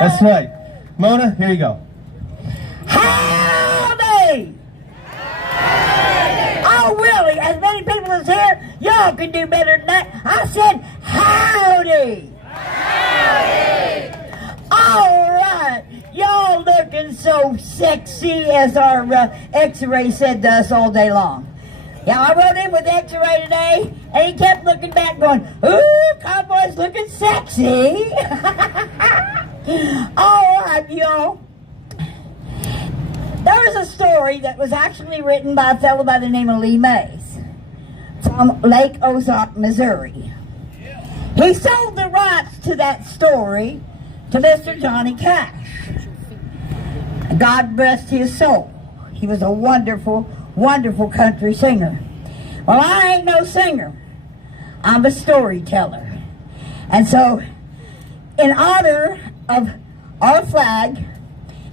That's right. Mona, here you go. Howdy! Oh, really? As many people as here, y'all can do better than that. I said, howdy! Howdy! All right. Y'all looking so sexy, as our X-ray said to us all day long. Yeah, I rode in with X-ray today, and he kept looking back going, ooh, Convoy's looking sexy. All right, y'all. There was a story that was actually written by a fellow by the name of Lee Mays from Lake Ozark, Missouri. He sold the rights to that story to Mr. Johnny Cash. God rest his soul. He was a wonderful, wonderful country singer. Well, I ain't no singer. I'm a storyteller. And so, in honor of our flag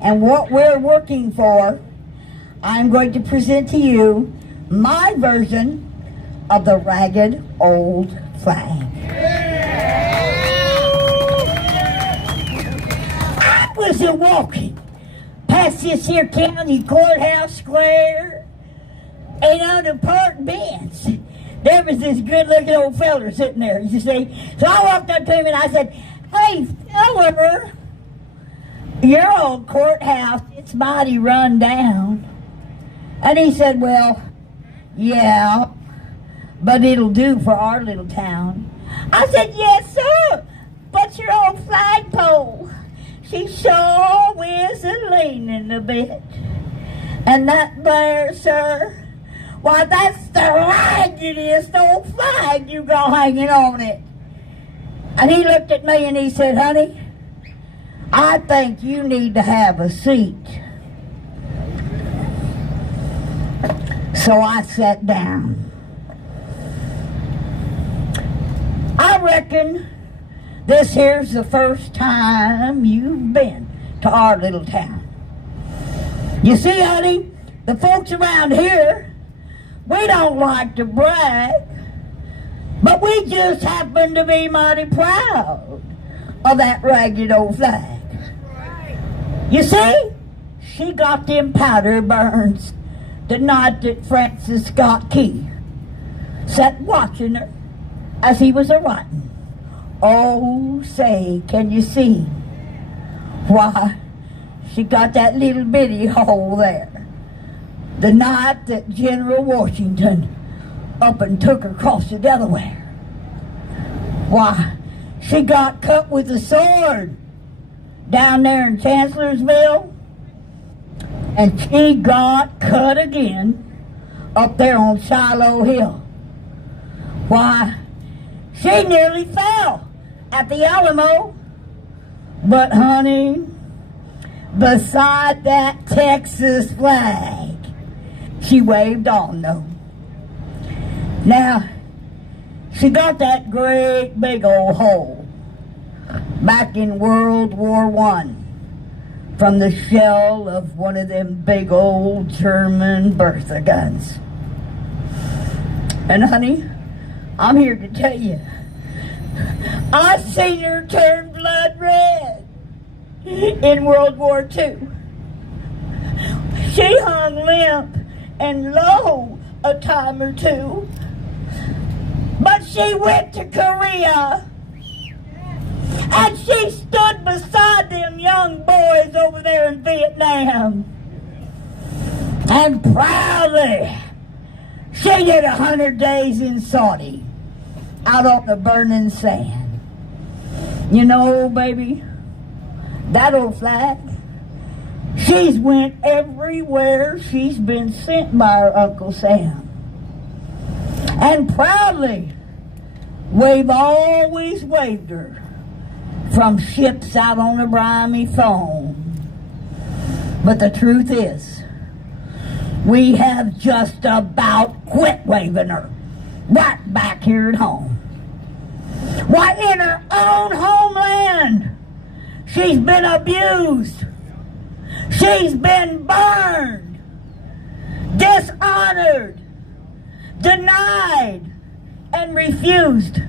and what we're working for, I'm going to present to you my version of the ragged old flag. I was walking past this here county courthouse square, and on the park bench, there was this good-looking old fella sitting there, you see. So I walked up to him and I said, hey, Oliver, your old courthouse, it's mighty run down. And he said, well, yeah, but it'll do for our little town. I said, yes, sir, but your old flagpole, she sure is a-leaning a bit. And that there, sir, why, that's the raggediest old flag you got hanging on it. And he looked at me and he said, honey, I think you need to have a seat. So I sat down. I reckon this here's the first time you've been to our little town. You see, honey, the folks around here, we don't like to brag, but we just happen to be mighty proud of that ragged old flag. You see, she got them powder burns the night that Francis Scott Key sat watching her as he was a-writing. Oh, say, can you see? Why, she got that little bitty hole there the night that General Washington up and took her across the Delaware. Why, she got cut with a sword down there in Chancellorsville, and she got cut again up there on Shiloh Hill. Why, she nearly fell at the Alamo, but honey, beside that Texas flag, she waved on though. Now, she got that great big old hole back in World War I from the shell of one of them big old German Bertha guns. And honey, I'm here to tell you, I seen her turn blood red in World War II. She hung limp and low a time or two, but she went to Korea and she stood beside them young boys over there in Vietnam, and proudly she did 100 days in Saudi out on the burning sand. You know, baby, that old flag, she's went everywhere she's been sent by her Uncle Sam. And proudly, we've always waved her from ships out on the briny foam. But the truth is, we have just about quit waving her right back here at home. Why, in her own homeland, she's been abused. She's been burned, dishonored, denied, and refused.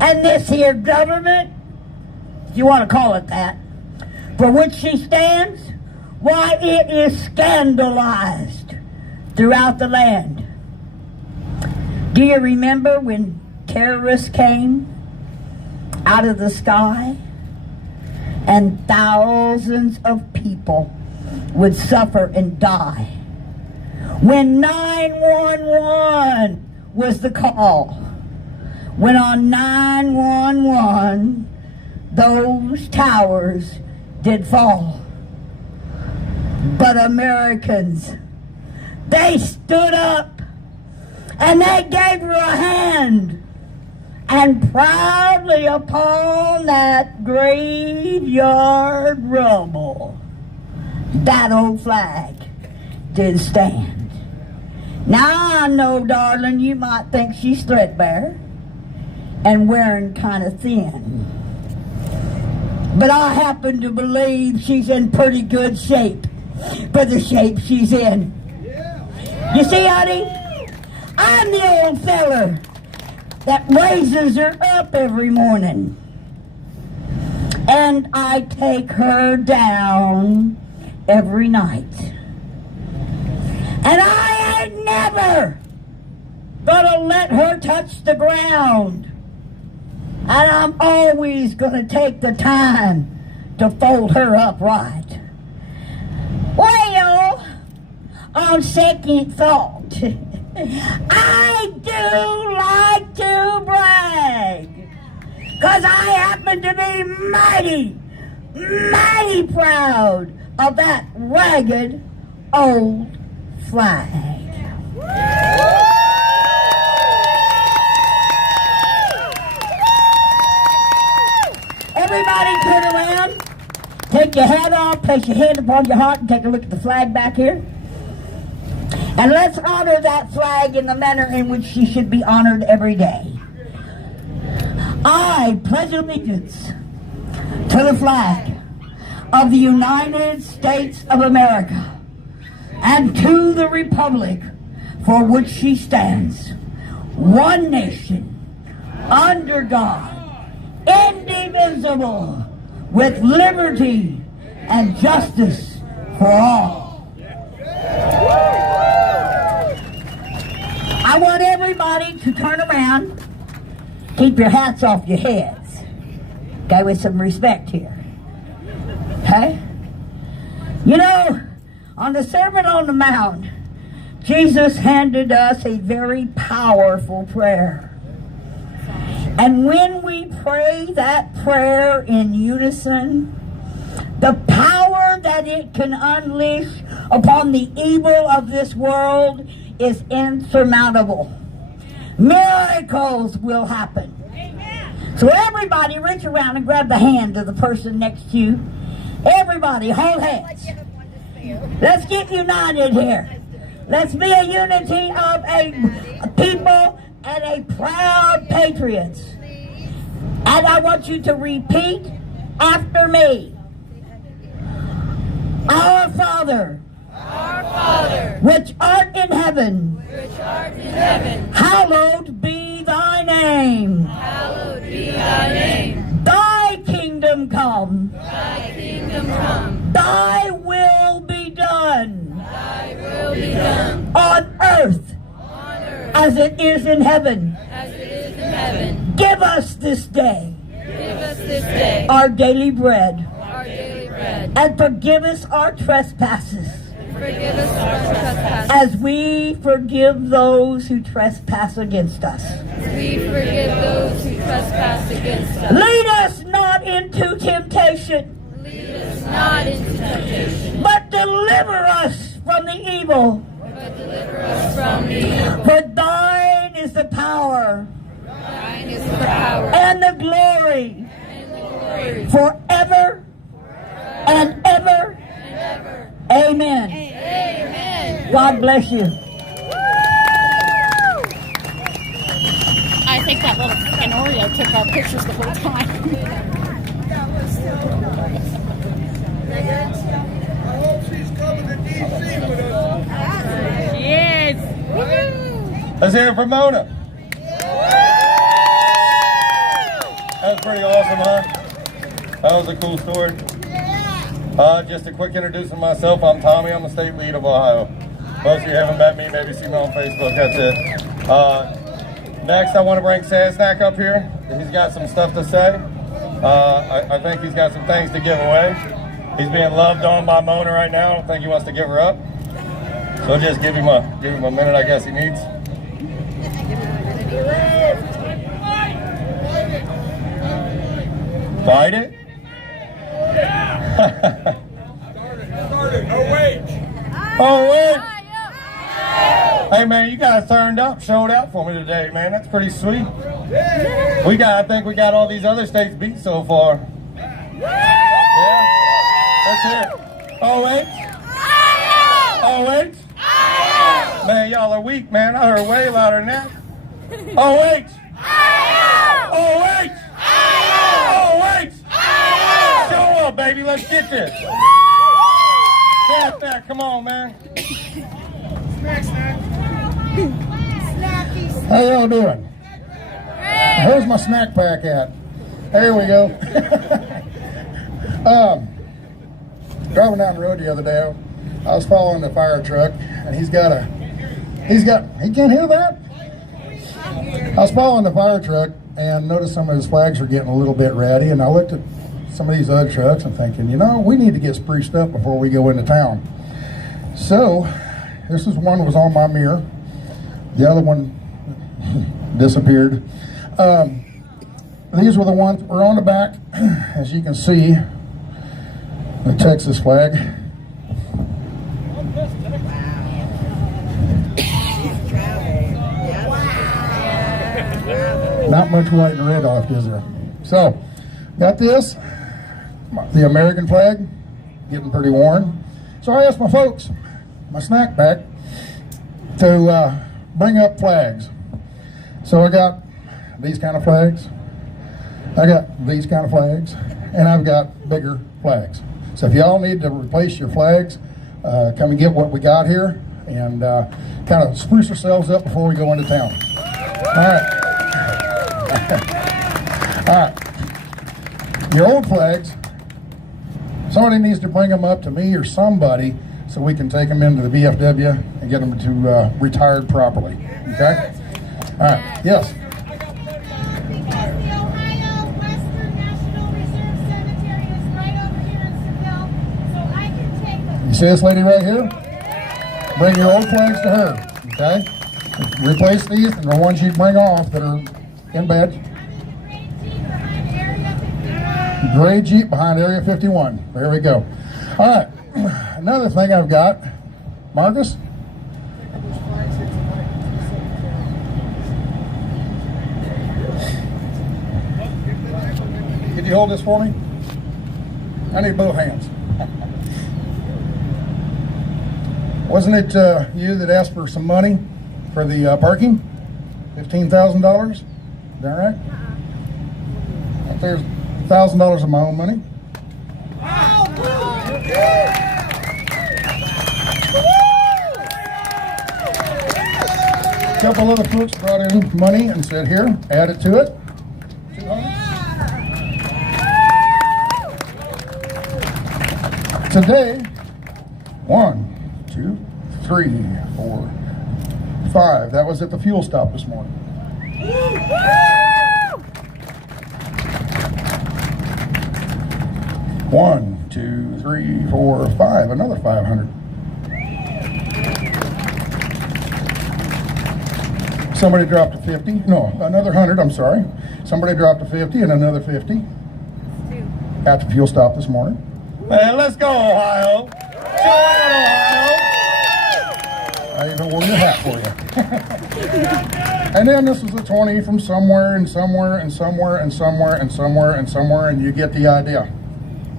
And this here government, if you want to call it that, for which she stands, why, it is scandalized throughout the land. Do you remember when terrorists came out of the sky and thousands of people would suffer and die? When 911 was the call, when on 911 those towers did fall. But Americans, they stood up and they gave her a hand, and proudly upon that graveyard rubble, that old flag did stand. Now I know, darling, you might think she's threadbare and wearing kind of thin, but I happen to believe she's in pretty good shape for the shape she's in. You see, honey, I'm the old feller that raises her up every morning, and I take her down every night. And I ain't never gonna let her touch the ground. And I'm always gonna take the time to fold her up right. Well, on second thought, I do like to brag, 'cause I happen to be mighty proud of that ragged old flag. Everybody turn around, take your hat off, place your hand upon your heart, and take a look at the flag back here. And let's honor that flag in the manner in which she should be honored every day. I pledge allegiance to the flag of the United States of America and to the republic for which she stands, one nation, under God, indivisible, with liberty and justice for all. I want everybody to turn around, keep your hats off your heads, okay, with some respect here, okay? You know, on the Sermon on the Mount, Jesus handed us a very powerful prayer. And when we pray that prayer in unison, the power that it can unleash upon the evil of this world is insurmountable. Miracles will happen. So everybody reach around and grab the hand of the person next to you. Everybody hold hands. Let's get united here. Let's be a unity of a people and a proud patriots. And I want you to repeat after me. Our Father, which art in heaven, hallowed be thy name. Thy kingdom come. Thy will be done. On earth as it is in heaven. Give us this day our daily bread. And forgive us our trespasses. As we forgive those who trespass against us. Lead us not into temptation. But deliver us from the evil. For thine is the power. And the glory. Forever and ever. Amen. God bless you. I think that little fucking Oreo took our pictures the whole time. I hope she's coming to D.C. with us. Yes. Let's hear it from Mona. That was pretty awesome, huh? That was a cool story. Just a quick introduction of myself. I'm Tommy. I'm the state lead of Ohio. Most of you haven't met me. Maybe see me on Facebook. That's it. Next, I want to bring Snack up here. He's got some stuff to say. I think he's got some things to give away. He's being loved on by Mona right now. I don't think he wants to give her up. So just give him a minute, I guess he needs. Fight it? No wait. Oh, wait. Hey, man, you guys turned up, showed out for me today, man. That's pretty sweet. I think we got all these other states beat so far. Yeah? Let's hear it. Oh, wait. Oh, wait. Man, y'all are weak, man. I heard way louder than that. Oh, wait. Oh, wait. Oh, wait. Show up, baby. Let's get this. Snack, come on, man. How y'all doing? Where's my snack pack at? There we go. Driving down the road the other day, I was following the fire truck, and he can't hear that? I was following the fire truck and noticed some of his flags were getting a little bit ratty, and I looked at some of these other trucks and thinking, we need to get spruced up before we go into town. So, this is one was on my mirror. The other one disappeared. These were the ones that were on the back. As you can see, the Texas flag. Not much white and red off, is there? So, got this. The American flag, getting pretty worn. So I asked my folks, my snack pack, to bring up flags. So I got these kind of flags, I got these kind of flags, and I've got bigger flags. So if y'all need to replace your flags, come and get what we got here and kind of spruce yourselves up before we go into town. All right. All right. Your old flags, somebody needs to bring them up to me or somebody so we can take them into the VFW and get them to retired properly. Okay? All right. Yes? You see this lady right here? Bring your old flags to her, okay? Replace these and the ones you bring off that are in bed. Gray Jeep behind Area 51. There we go. All right. Another thing I've got, Marcus. Could you hold this for me? I need both hands. Wasn't it you that asked for some money for the parking? $15,000? Is that right? There's $1,000 of my own money. A couple other folks brought in money and said, here, add it to it. Today, 1, 2, 3, 4, 5. That was at the fuel stop this morning. 1, 2, 3, 4, 5. Another 500. Somebody dropped a 50. No, another 100. I'm sorry. Somebody dropped a 50 and another 50 at the fuel stop this morning. Man, let's go, Ohio. Show out, Ohio. I even wore your hat for you. And then this is a 20 from somewhere and somewhere and somewhere and somewhere and somewhere and somewhere, and you get the idea.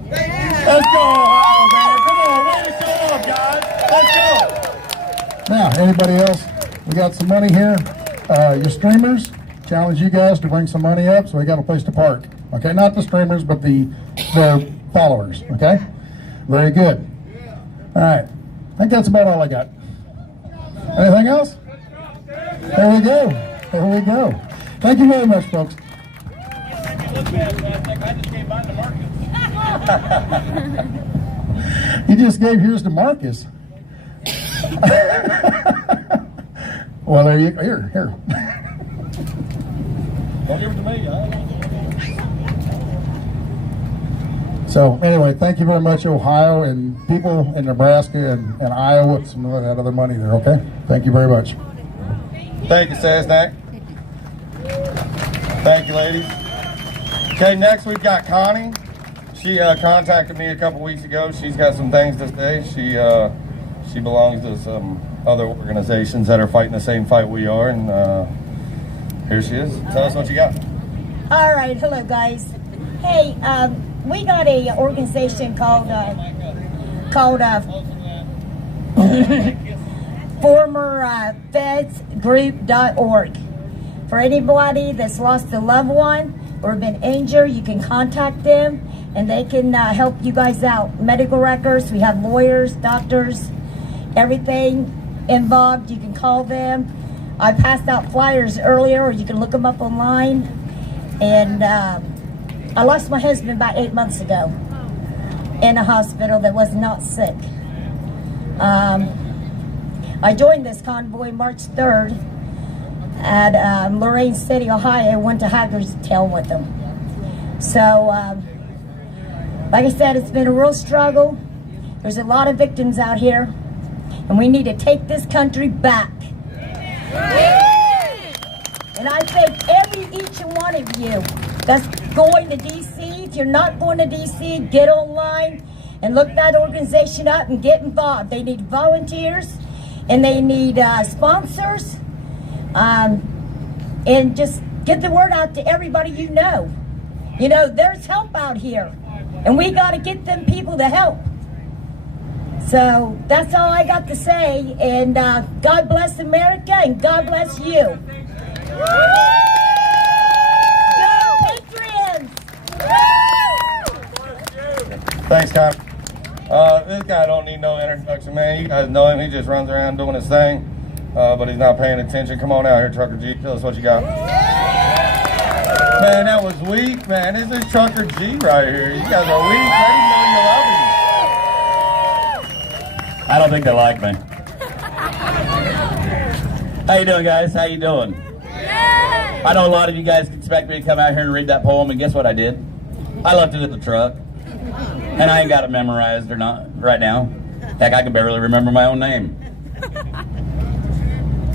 Let's go, Ohio, man. Come on, way to show up, guys. Let's go. Now, anybody else? We got some money here. Your streamers, challenge you guys to bring some money up so we got a place to park. Okay, not the streamers, but the followers. Okay, very good. All right, I think that's about all I got. Anything else? There we go. There we go. Thank you very much, folks. I just came by the market. You just gave yours to Marcus. Well, there you go. Here. Don't give it to me. So anyway, thank you very much, Ohio, and people in Nebraska and Iowa, some of that other money there, okay? Thank you very much. Thank you, Sasnak. Thank you, ladies. Okay, next we've got Connie. She contacted me a couple weeks ago. She's got some things to say. She belongs to some other organizations that are fighting the same fight we are, and here she is. Tell us what you got. All right, hello guys. Hey, we got a organization called formerfedsgroup.org. For anybody that's lost a loved one or been injured, you can contact them and they can help you guys out. Medical records, we have lawyers, doctors, everything involved. You can call them. I passed out flyers earlier, or you can look them up online. And I lost my husband about 8 months ago in a hospital that was not sick. I joined this convoy March 3rd at Lorain City, Ohio. Went to Hagerstown with them. So, like I said, it's been a real struggle. There's a lot of victims out here, and we need to take this country back. And I thank each and one of you that's going to D.C. If you're not going to D.C., get online and look that organization up and get involved. They need volunteers, and they need sponsors, and just get the word out to everybody you know. You know, there's help out here, and we got to get them people to help. So that's all I got to say, and God bless America, and God bless you. Thanks, Con. This guy don't need no introduction, man. You guys know him. He just runs around doing his thing, but he's not paying attention. Come on out here, Trucker G. Tell us what you got. Man, that was weak, man. This is Trucker G right here. You guys are weak. I didn't know you love him. I don't think they like me. How you doing, guys? How you doing? I know a lot of you guys expect me to come out here and read that poem, and guess what I did? I left it at the truck. And I ain't got it memorized or not right now. Heck, I can barely remember my own name.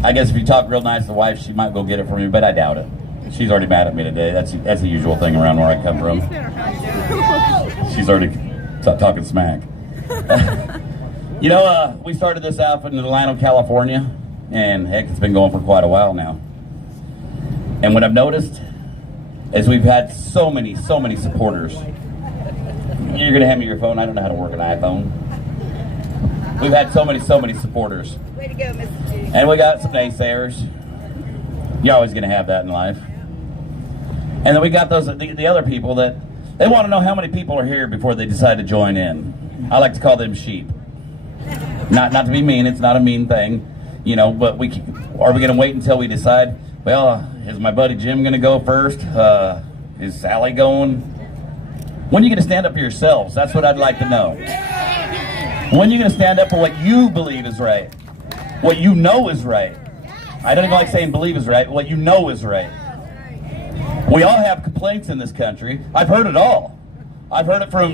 I guess if you talk real nice to the wife, she might go get it for me, but I doubt it. She's already mad at me today. That's the usual thing around where I come from. She's already talking smack. You know, we started this out in Atlanta, California, and heck, it's been going for quite a while now. And what I've noticed is we've had so many supporters. You're gonna hand me your phone. I don't know how to work an iPhone. We've had so many supporters. Way to go, Mrs. G. And we got some naysayers. You're always gonna have that in life. And then we got the other people that they want to know how many people are here before they decide to join in. I like to call them sheep. Not to be mean. It's not a mean thing, you know. But are we gonna wait until we decide? Well, is my buddy Jim gonna go first? Is Sally going? When are you going to stand up for yourselves? That's what I'd like to know. When are you going to stand up for what you believe is right? What you know is right? I don't even like saying believe is right, but what you know is right. We all have complaints in this country. I've heard it all. I've heard it for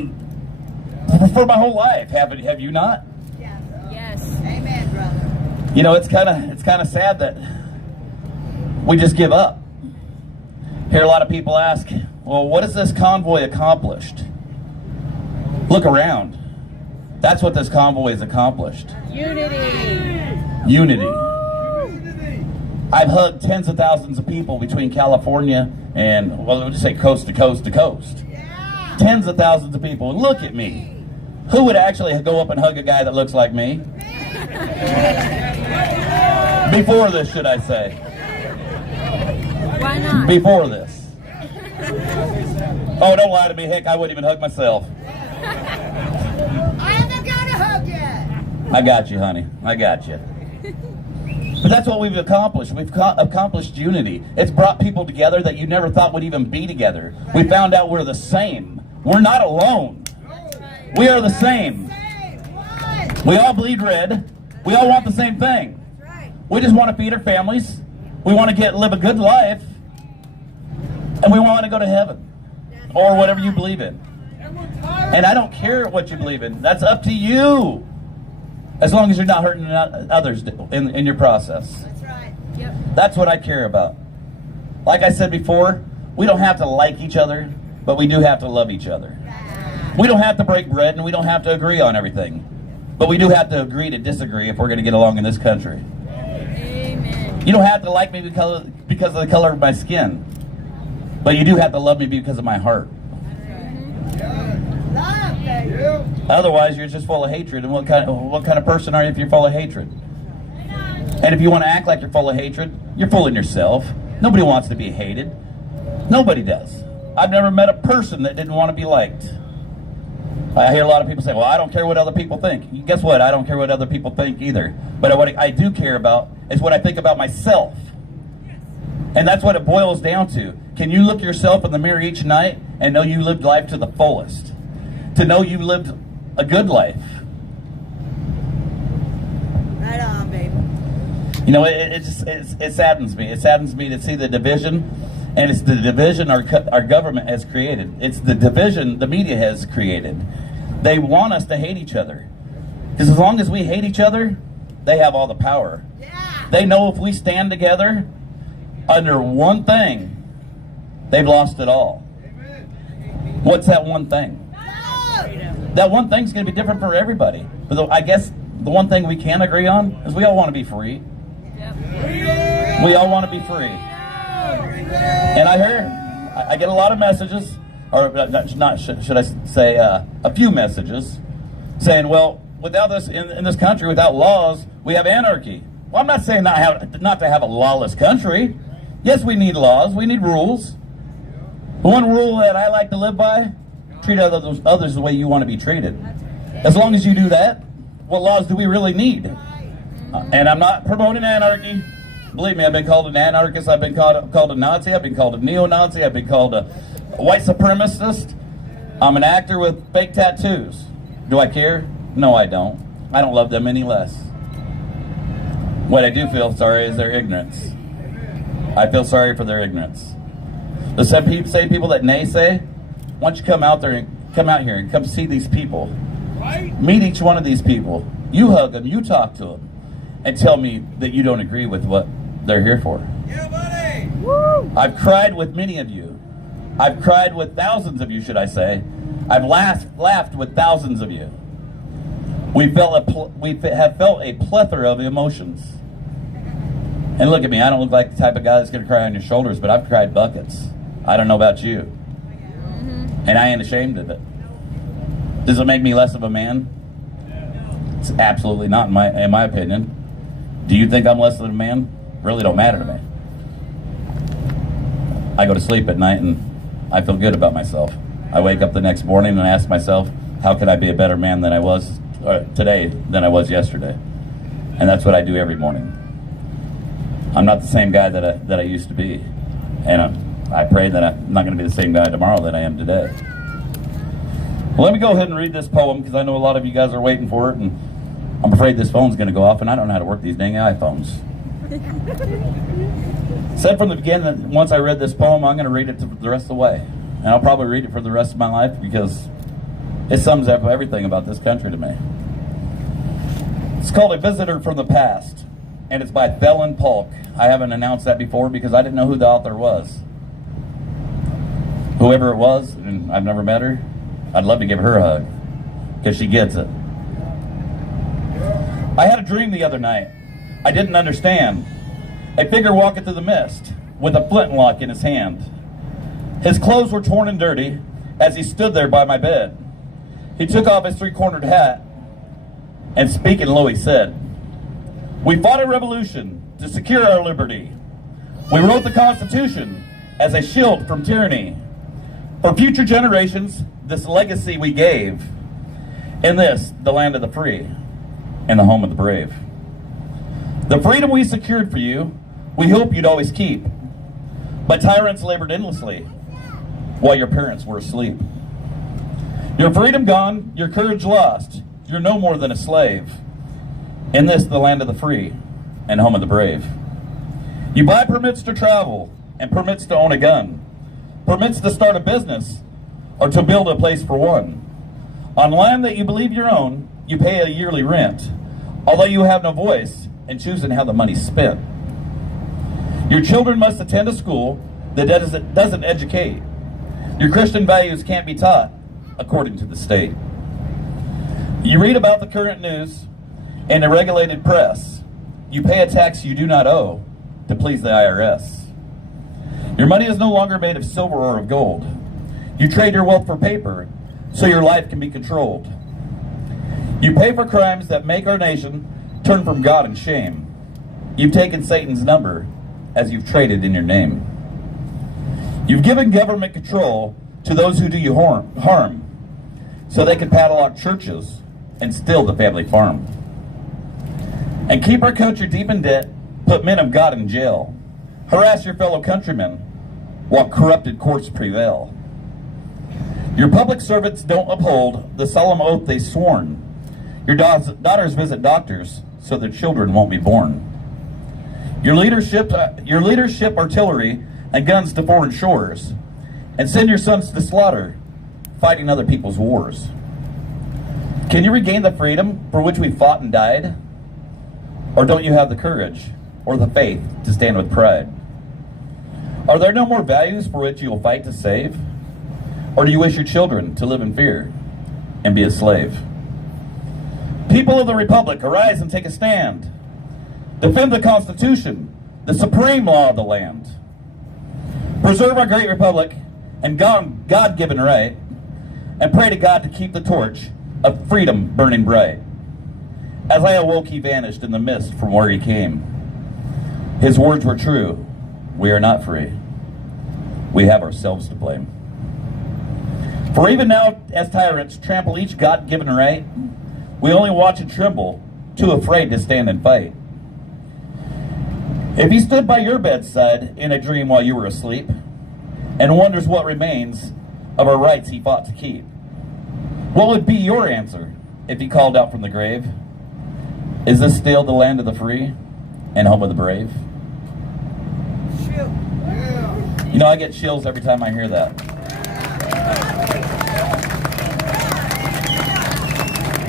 my whole life. Have you not? Yes. Amen, brother. You know, it's kind of sad that we just give up. Hear a lot of people ask, well, what has this convoy accomplished? Look around. That's what this convoy has accomplished. Unity. I've hugged tens of thousands of people between California and, well, we'll just say coast to coast to coast. Tens of thousands of people. And look at me. Who would actually go up and hug a guy that looks like me? Before this, should I say? Why not? Before this. Oh, don't lie to me. Heck, I wouldn't even hug myself. I haven't got a hug yet. I got you, honey. I got you. But that's what we've accomplished. We've accomplished unity. It's brought people together that you never thought would even be together. We found out we're the same. We're not alone. We are the same. We all bleed red. We all want the same thing. We just want to feed our families. We want to live a good life. And we want to go to heaven. Or whatever you believe in. And I don't care what you believe in. That's up to you. As long as you're not hurting others in your process. That's right. Yep. That's what I care about. Like I said before, we don't have to like each other, but we do have to love each other. We don't have to break bread and we don't have to agree on everything. But we do have to agree to disagree if we're going to get along in this country. Amen. You don't have to like me because of the color of my skin. But you do have to love me because of my heart. Otherwise, you're just full of hatred. And what kind of person are you if you're full of hatred? And if you want to act like you're full of hatred, you're fooling yourself. Nobody wants to be hated. Nobody does. I've never met a person that didn't want to be liked. I hear a lot of people say, well, I don't care what other people think. Guess what? I don't care what other people think either. But what I do care about is what I think about myself. And that's what it boils down to. Can you look yourself in the mirror each night and know you lived life to the fullest? To know you lived a good life. Right on, baby. You know, it saddens me. It saddens me to see the division, and it's the division our government has created. It's the division the media has created. They want us to hate each other. Because as long as we hate each other, they have all the power. Yeah. They know if we stand together under one thing, they've lost it all. Amen. What's that one thing? That one thing's going to be different for everybody. But I guess the one thing we can agree on is we all want to be free. Yep. We all want to be free. And I get a lot of messages, or should I say a few messages, saying, well, without this in this country, without laws, we have anarchy. Well, I'm not saying not to have a lawless country. Yes, we need laws. We need rules. The one rule that I like to live by: treat others the way you want to be treated. As long as you do that, what laws do we really need? And I'm not promoting anarchy. Believe me, I've been called an anarchist. I've been called a Nazi. I've been called a neo-Nazi. I've been called a white supremacist. I'm an actor with fake tattoos. Do I care? No, I don't. I don't love them any less. What I do feel sorry is their ignorance. I feel sorry for their ignorance. The same people that naysay, why don't you come out here and come see these people. Meet each one of these people. You hug them, you talk to them, and tell me that you don't agree with what they're here for. Yeah, buddy. Woo! I've cried with many of you. I've cried with thousands of you, should I say. I've laughed with thousands of you. We have felt a plethora of emotions. And look at me, I don't look like the type of guy that's going to cry on your shoulders, but I've cried buckets. I don't know about you. And I ain't ashamed of it. Does it make me less of a man? It's absolutely not, in my opinion. Do you think I'm less than a man? Really don't matter to me. I go to sleep at night and I feel good about myself. I wake up the next morning and I ask myself, how can I be a better man than I was today than I was yesterday? And that's what I do every morning. I'm not the same guy that I used to be. And I pray that I'm not going to be the same guy tomorrow that I am today. Well, let me go ahead and read this poem because I know a lot of you guys are waiting for it, and I'm afraid this phone's going to go off, and I don't know how to work these dang iPhones. Said from the beginning that once I read this poem, I'm going to read it the rest of the way. And I'll probably read it for the rest of my life because it sums up everything about this country to me. It's called A Visitor from the Past, and it's by Thelen Polk. I haven't announced that before because I didn't know who the author was. Whoever it was, and I've never met her, I'd love to give her a hug because she gets it. I had a dream the other night. I didn't understand. A figure walking through the mist with a flintlock in his hand. His clothes were torn and dirty as he stood there by my bed. He took off his three-cornered hat and speaking low he said, "We fought a revolution to secure our liberty. We wrote the Constitution as a shield from tyranny. For future generations, this legacy we gave. In this, the land of the free and the home of the brave. The freedom we secured for you, we hope you'd always keep. But tyrants labored endlessly while your parents were asleep. Your freedom gone, your courage lost. you're no more than a slave. In this, the land of the free and home of the brave. You buy permits to travel and permits to own a gun, permits to start a business or to build a place for one. On land that you believe your own, you pay a yearly rent, although you have no voice in choosing how the money's spent. Your children must attend a school that doesn't educate. Your Christian values can't be taught according to the state. You read about the current news in a regulated press. You pay a tax you do not owe to please the IRS. Your money is no longer made of silver or of gold. You trade your wealth for paper so your life can be controlled. You pay for crimes that make our nation turn from God in shame. You've taken Satan's number as you've traded in your name. You've given government control to those who do you harm so they can padlock churches and steal the family farm. And keep our country deep in debt, put men of God in jail, harass your fellow countrymen while corrupted courts prevail. Your public servants don't uphold the solemn oath they sworn. Your daughters visit doctors so their children won't be born. Your leadership artillery and guns to foreign shores, and send your sons to slaughter, fighting other people's wars. Can you regain the freedom for which we fought and died? Or don't you have the courage or the faith to stand with pride? Are there no more values for which you will fight to save? Or do you wish your children to live in fear and be a slave? People of the Republic, arise and take a stand. Defend the Constitution, the supreme law of the land. Preserve our great Republic and God-given right, and pray to God to keep the torch of freedom burning bright. As I awoke, he vanished in the mist from where he came. His words were true. We are not free. We have ourselves to blame. For even now, as tyrants trample each God-given right, we only watch and tremble, too afraid to stand and fight. If he stood by your bedside in a dream while you were asleep, and wonders what remains of our rights he fought to keep, what would be your answer if he called out from the grave? Is this still the land of the free and home of the brave? You know, I get chills every time I hear that.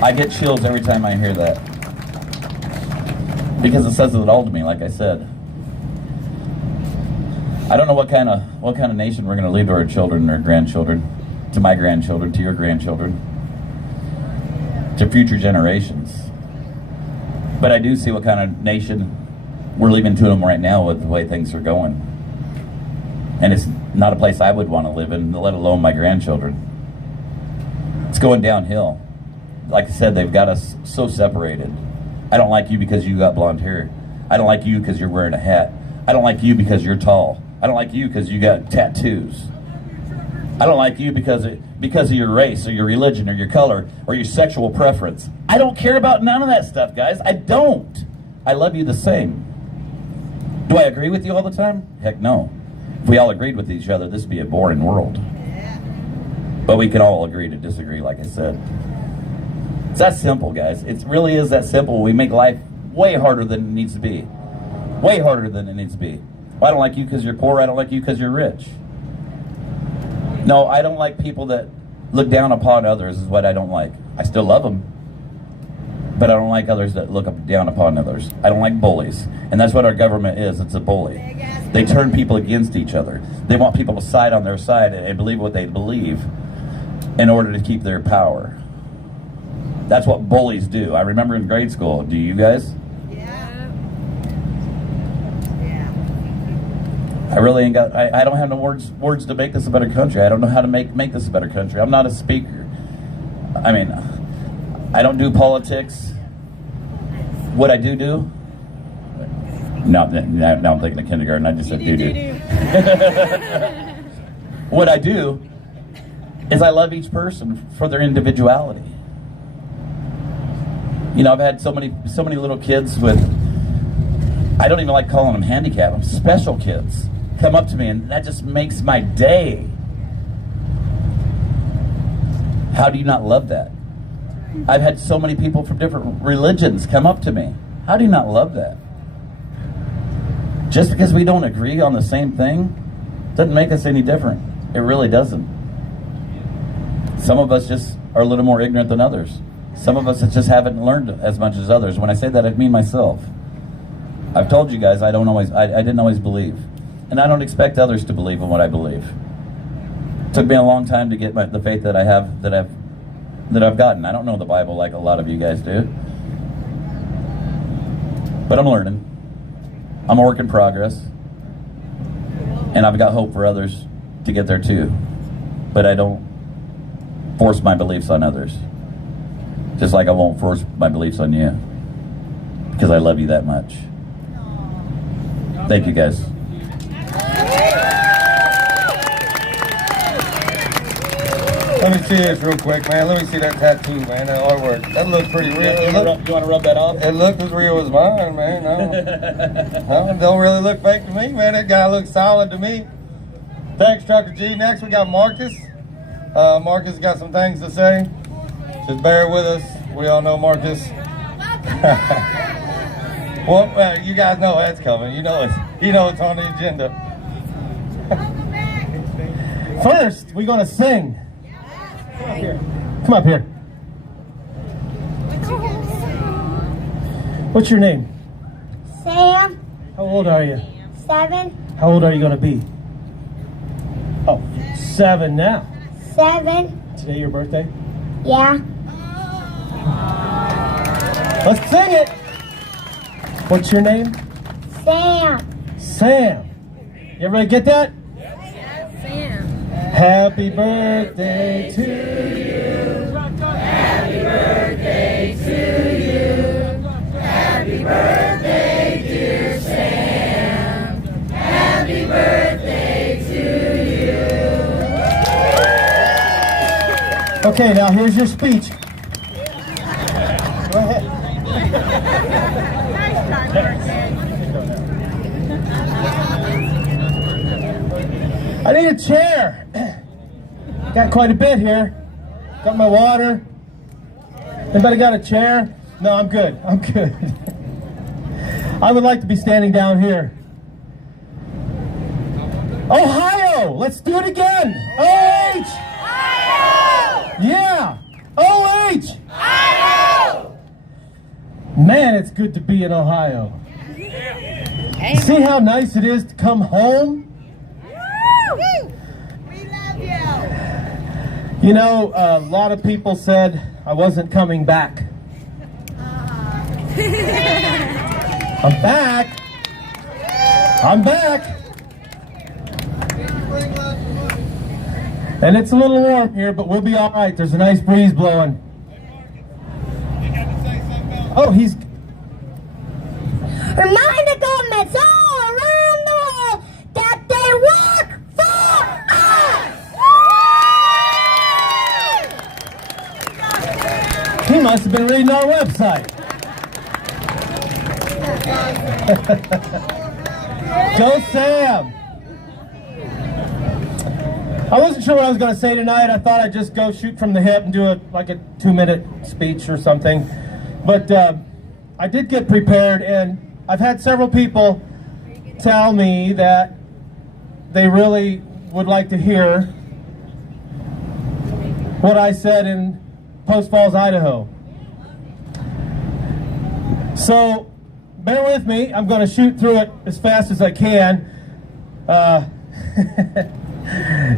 I get chills every time I hear that. Because it says it all to me, like I said. I don't know what kind of nation we're going to leave to our children or grandchildren, to my grandchildren, to your grandchildren, to future generations. But I do see what kind of nation we're leaving to them right now with the way things are going. And it's not a place I would want to live in, let alone my grandchildren. It's going downhill. Like I said, they've got us so separated. I don't like you because you got blonde hair. I don't like you because you're wearing a hat. I don't like you because you're tall. I don't like you because you got tattoos. I don't like you because of your race or your religion or your color or your sexual preference. I don't care about none of that stuff, guys. I don't. I love you the same. Do I agree with you all the time? Heck no. If we all agreed with each other, this would be a boring world. But we can all agree to disagree, like I said. It's that simple, guys. It really is that simple. We make life way harder than it needs to be. Way harder than it needs to be. Well, I don't like you because you're poor. I don't like you because you're rich. No, I don't like people that look down upon others is what I don't like. I still love them. But I don't like others that look down upon others. I don't like bullies. And that's what our government is. It's a bully. They turn people against each other. They want people to side on their side and believe what they believe in order to keep their power. That's what bullies do. I remember in grade school. Do you guys? I really ain't got, I don't have no words to make this a better country. I don't know how to make this a better country. I'm not a speaker. I mean, I don't do politics. What I do? No, now I'm thinking of kindergarten. I just said do. What I do is I love each person for their individuality. You know, I've had so many little kids with, I don't even like calling them handicapped, special kids come up to me, and that just makes my day. How do you not love that? I've had so many people from different religions come up to me. How do you not love that? Just because we don't agree on the same thing doesn't make us any different. It really doesn't. Some of us just are a little more ignorant than others. Some of us just haven't learned as much as others. When I say that, I mean myself. I've told you guys I didn't always believe. And I don't expect others to believe in what I believe. It took me a long time to get the faith that I have, that I've gotten. I don't know the Bible like a lot of you guys do. But I'm learning. I'm a work in progress. And I've got hope for others to get there too. But I don't force my beliefs on others. Just like I won't force my beliefs on you. Because I love you that much. Thank you guys. Let me see this real quick, man. Let me see that tattoo, man. That artwork. That looks pretty real. You want to rub that off? It looked as real as mine, man. No, it don't really look fake to me, man. That guy looks solid to me. Thanks, Trucker G. Next, we got Marcus. Marcus got some things to say. Just bear with us. We all know Marcus. Well, you guys know that's coming. You know it's on the agenda. First, we're gonna sing. Come up here. Come up here. What's your name? Sam, How old are you? 7, How old are you gonna be? Oh, 7 now. 7, Today your birthday? yeah. Let's sing it. What's your name? Sam, Sam. You everybody get that? Sam. Happy birthday to you. Happy birthday to you. Happy birthday, dear Sam. Happy birthday to you. Okay, now here's your speech. Go ahead. I need a chair. Got quite a bit here. Got my water. Anybody got a chair? No, I'm good. I'm good. I would like to be standing down here. Ohio! Let's do it again. OH! Yeah! OH! Man, it's good to be in Ohio. See how nice it is to come home? We love you. You know, a lot of people said I wasn't coming back. I'm back. I'm back. And it's a little warm here, but we'll be all right. There's a nice breeze blowing. Oh, he's... remind the governments all around the world that they work for us! He must have been reading our website. Go Sam! I wasn't sure what I was going to say tonight. I thought I'd just go shoot from the hip and do like a 2-minute speech or something. But I did get prepared, and I've had several people tell me that they really would like to hear what I said in Post Falls, Idaho. So bear with me. I'm going to shoot through it as fast as I can.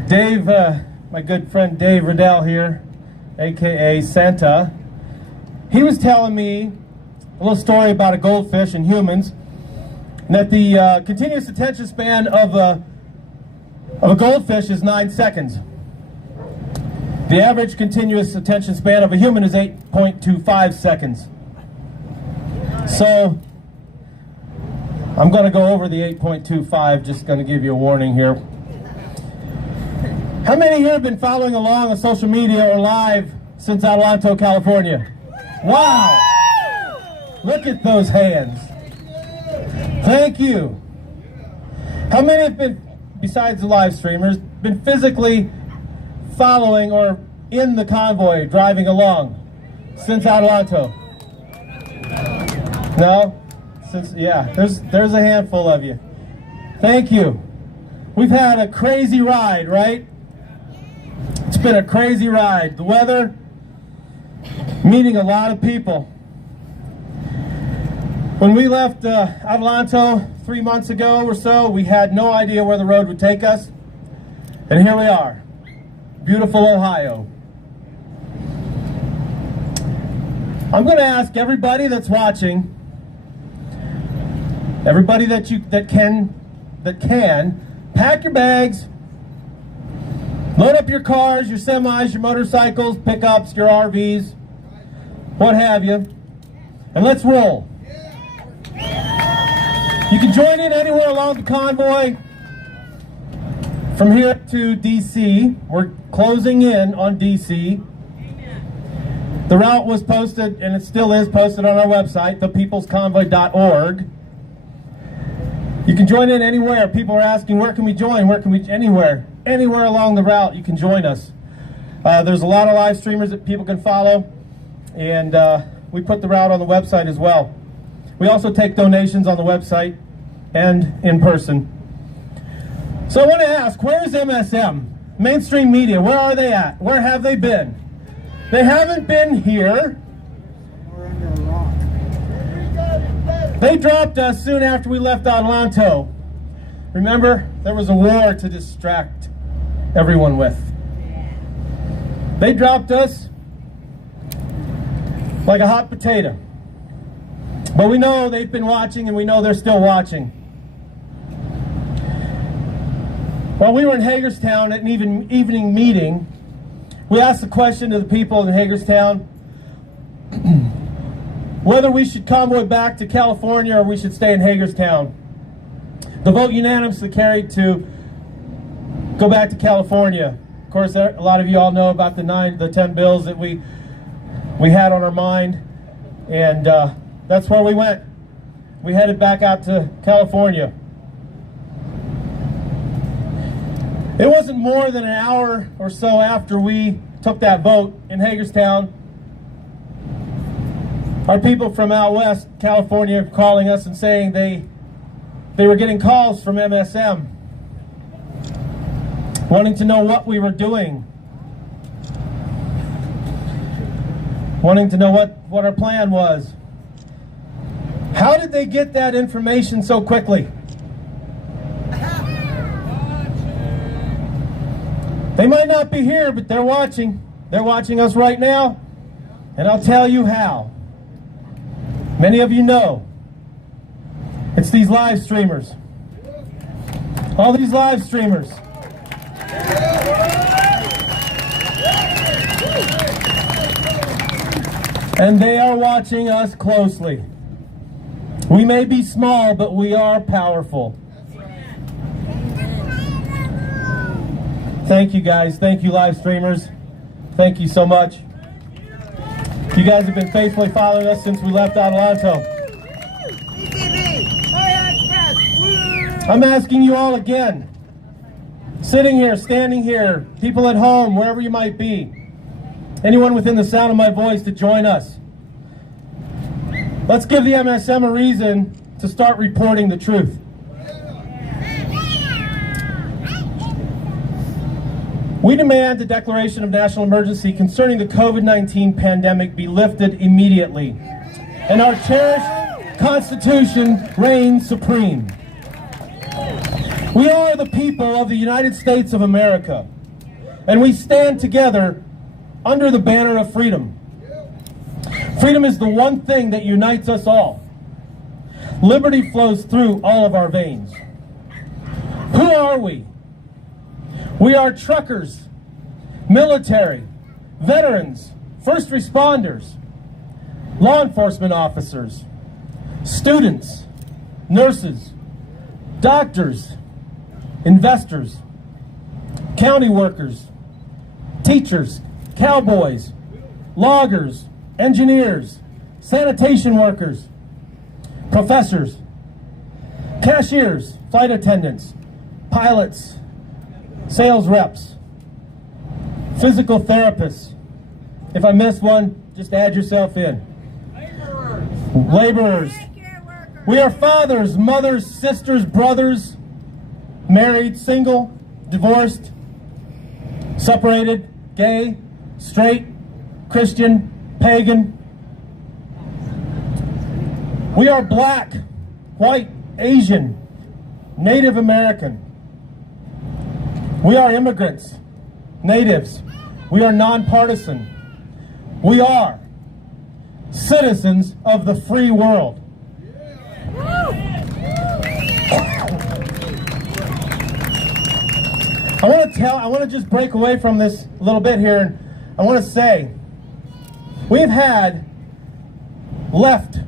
Dave, my good friend Dave Riddell here, aka Santa, he was telling me a little story about a goldfish and humans, and that the continuous attention span of a goldfish is 9 seconds. The average continuous attention span of a human is 8.25 seconds. So I'm going to go over the 8.25, just going to give you a warning here. How many here have been following along on social media or live since Adelanto, California? Wow! Look at those hands. Thank you. How many have been, besides the live streamers, been physically following or in the convoy driving along? since Adelanto? No? Yeah, there's a handful of you. Thank you. We've had a crazy ride, right? It's been a crazy ride. The weather, meeting a lot of people. When we left Adelanto 3 months ago or so, we had no idea where the road would take us. And here we are, beautiful Ohio. I'm going to ask everybody that's watching, everybody that can, pack your bags, load up your cars, your semis, your motorcycles, pickups, your RVs, what have you, and let's roll. You can join in anywhere along the convoy from here to DC. We're closing in on DC. The route was posted, and it still is posted on our website, thepeoplesconvoy.org. You can join in anywhere. People are asking, where can we join? Where can we? Anywhere along the route, you can join us. There's a lot of live streamers that people can follow, and we put the route on the website as well. We also take donations on the website and in person. So I want to ask, where is MSM? Mainstream media, where are they at? Where have they been? They haven't been here. They dropped us soon after we left Adelanto. Remember, there was a war to distract everyone with. They dropped us like a hot potato. But we know they've been watching, and we know they're still watching. While we were in Hagerstown at an evening meeting, we asked the question to the people in Hagerstown whether we should convoy back to California or we should stay in Hagerstown. The vote unanimously carried to go back to California. Of course, a lot of you all know about the 10 bills that we had on our mind, and that's where we went. We headed back out to California. It wasn't more than an hour or so after we took that vote in Hagerstown, our people from out west, California, calling us and saying they were getting calls from MSM, wanting to know what we were doing, wanting to know what our plan was. How did they get that information so quickly? They might not be here, but they're watching. They're watching us right now, and I'll tell you how. Many of you know. It's these live streamers. All these live streamers. And they are watching us closely. We may be small, but we are powerful. Thank you, guys. Thank you, live streamers. Thank you so much. You guys have been faithfully following us since we left Adelanto. I'm asking you all again, sitting here, standing here, people at home, wherever you might be, anyone within the sound of my voice, to join us. Let's give the MSM a reason to start reporting the truth. We demand the declaration of national emergency concerning the COVID-19 pandemic be lifted immediately, and our cherished Constitution reign supreme. We are the people of the United States of America, and we stand together under the banner of freedom. Freedom is the one thing that unites us all. Liberty flows through all of our veins. Who are we? We are truckers, military, veterans, first responders, law enforcement officers, students, nurses, doctors, investors, county workers, teachers, cowboys, loggers, engineers, sanitation workers, professors, cashiers, flight attendants, pilots, sales reps, physical therapists. If I missed one, just add yourself in. Laborers. We are fathers, mothers, sisters, brothers, married, single, divorced, separated, gay, straight, Christian, pagan. We are black, white, Asian, Native American. We are immigrants, natives. We are nonpartisan. We are citizens of the free world. I want to just break away from this a little bit here, and I want to say we've had left,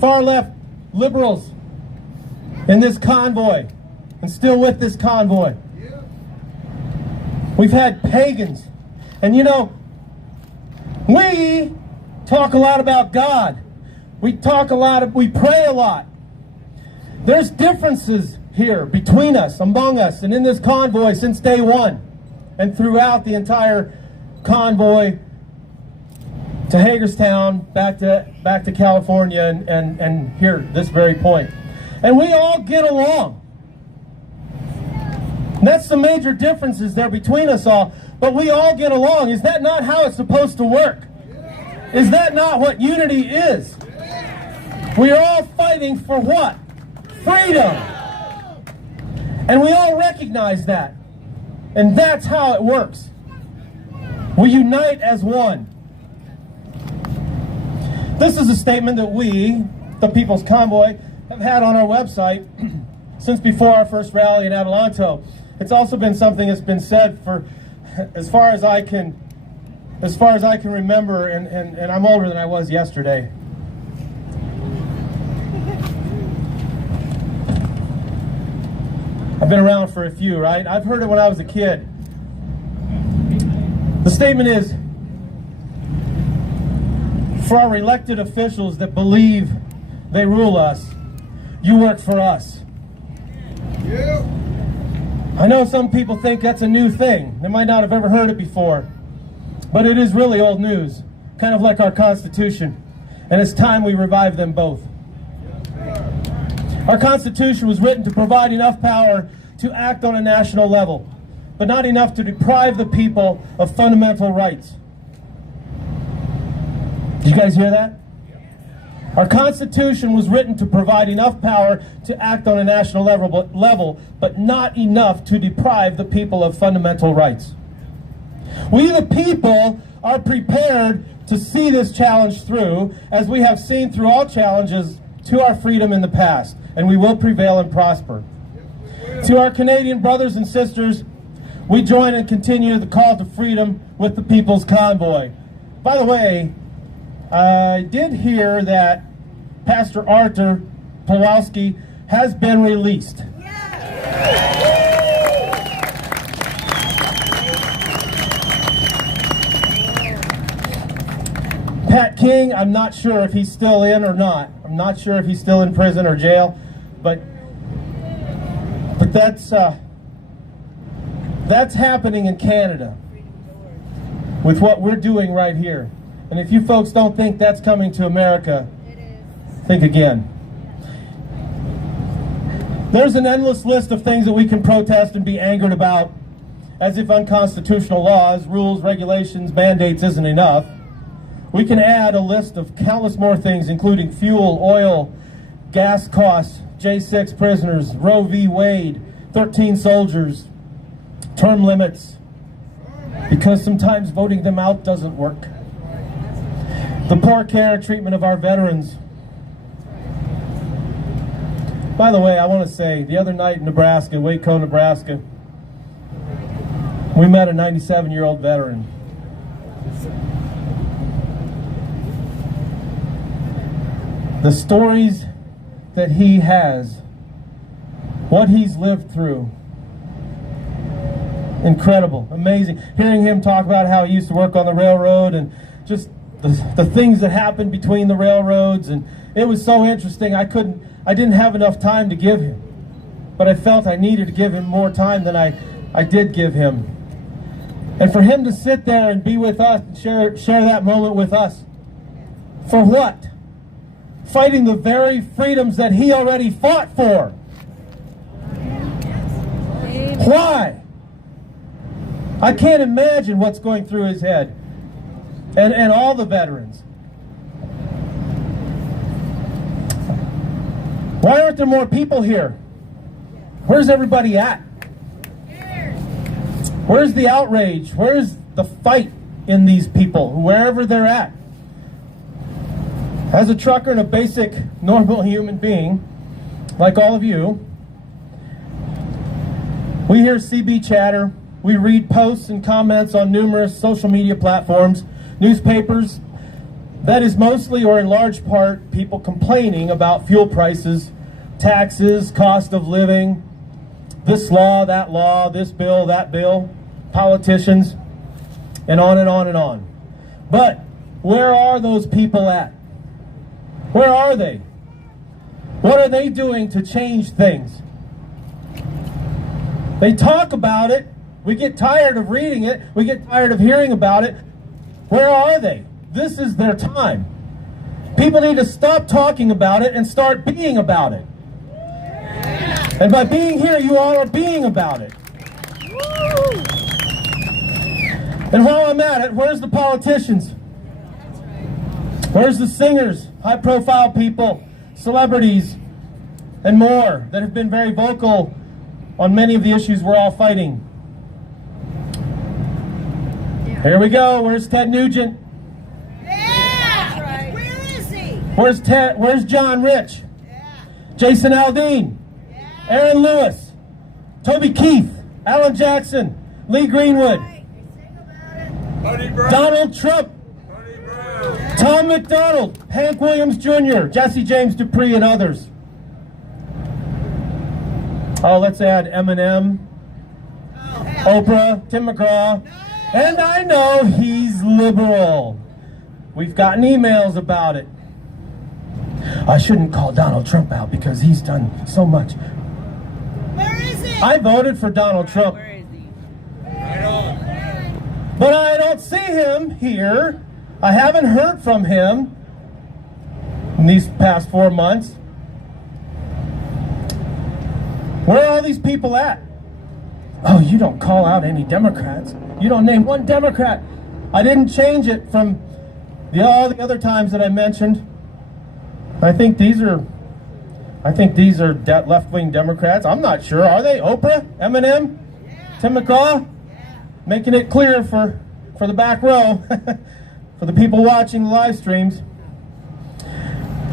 far left liberals in this convoy and still with this convoy. We've had pagans. And you know, we talk a lot about God. We pray a lot. There's differestown here between us, among us, and in this convoy since day one and throughout the entire convoy to Hagerstown, back to California, and here, this very point. And we all get along. And that's the major differences there between us all, but we all get along. Is that not how it's supposed to work? Is that not what unity is? We are all fighting for what? Freedom. And we all recognize that. And that's how it works. We unite as one. This is a statement that we, the People's Convoy, have had on our website since before our first rally in Adelanto. It's also been something that's been said for as far as I can remember, and I'm older than I was yesterday. I've been around for a few, right? I've heard it when I was a kid. The statement is, for our elected officials that believe they rule us, you work for us. Yeah. I know some people think that's a new thing. They might not have ever heard it before. But it is really old news, kind of like our Constitution. And it's time we revive them both. Our Constitution was written to provide enough power to act on a national level, but not enough to deprive the people of fundamental rights. Did you guys hear that? Our Constitution was written to provide enough power to act on a national level, but not enough to deprive the people of fundamental rights. We, the people, are prepared to see this challenge through, as we have seen through all challenges to our freedom in the past, and we will prevail and prosper. To our Canadian brothers and sisters, we join and continue the call to freedom with the People's Convoy. By the way, I did hear that Pastor Arthur Pawlowski has been released. Pat King, I'm not sure if he's still in or not. I'm not sure if he's still in prison or jail, but that's happening in Canada with what we're doing right here. And if you folks don't think that's coming to America, think again. There's an endless list of things that we can protest and be angered about, as if unconstitutional laws, rules, regulations, mandates isn't enough. We can add a list of countless more things, including fuel, oil, gas costs, J6 prisoners, Roe v. Wade, 13 soldiers, term limits, because sometimes voting them out doesn't work. The poor care and treatment of our veterans. By the way, I want to say, the other night in Nebraska, Waco, Nebraska, we met a 97-year-old veteran. The stories that he has, what he's lived through, incredible, amazing. Hearing him talk about how he used to work on the railroad and just the things that happened between the railroads, and it was so interesting. I didn't have enough time to give him, but I felt I needed to give him more time than I did give him. And for him to sit there and be with us, share that moment with us. For what? Fighting the very freedoms that he already fought for. Why? I can't imagine what's going through his head. And all the veterans. Why aren't there more people here? Where's everybody at? Where's the outrage? Where's the fight in these people, wherever they're at? As a trucker and a basic, normal human being, like all of you, we hear CB chatter, we read posts and comments on numerous social media platforms, newspapers. That is mostly or in large part people complaining about fuel prices, taxes, cost of living, this law, this bill, that bill, politicians, and on and on and on. But where are those people at? Where are they? What are they doing to change things? They talk about it. We get tired of reading it. We get tired of hearing about it. Where are they? This is their time. People need to stop talking about it and start being about it. And by being here, you all are being about it. And while I'm at it, where's the politicians? Where's the singers, high-profile people, celebrities, and more that have been very vocal on many of the issues we're all fighting? Here we go. Where's Ted Nugent? Yeah! Where is he? Where's John Rich? Yeah. Jason Aldean? Yeah. Aaron Lewis? Toby Keith? Alan Jackson? Lee Greenwood? Donald Trump? Tom McDonald? Hank Williams Jr., Jesse James Dupree, and others. Oh, let's add Eminem, Oprah, Tim McGraw. And I know he's liberal. We've gotten emails about it. I shouldn't call Donald Trump out because he's done so much. Where is he? I voted for Donald Trump. Where is he? But I don't see him here. I haven't heard from him in these past 4 months. Where are all these people at? Oh, you don't call out any Democrats. You don't name one Democrat. I didn't change it from all the other times that I mentioned. I think these are left-wing Democrats. I'm not sure. Are they? Oprah? Eminem? Yeah. Tim McGraw? Yeah. Making it clear for the back row, for the people watching the live streams.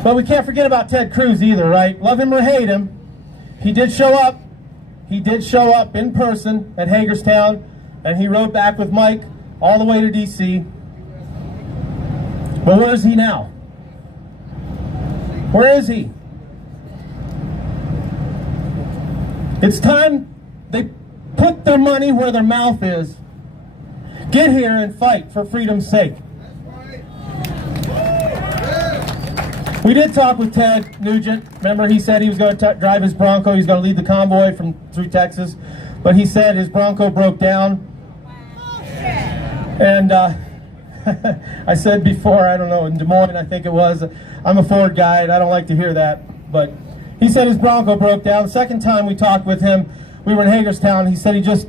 But we can't forget about Ted Cruz either, right? Love him or hate him, he did show up. He did show up in person at Hagerstown, and he rode back with Mike all the way to D.C. But where is he now? Where is he? It's time they put their money where their mouth is. Get here and fight for freedom's sake. We did talk with Ted Nugent. Remember, he said he was going to drive his Bronco. He's going to lead the convoy through Texas. But he said his Bronco broke down. And I said before, I don't know, in Des Moines, I think it was, I'm a Ford guy, and I don't like to hear that. But he said his Bronco broke down. The second time we talked with him, we were in Hagerstown. He said he just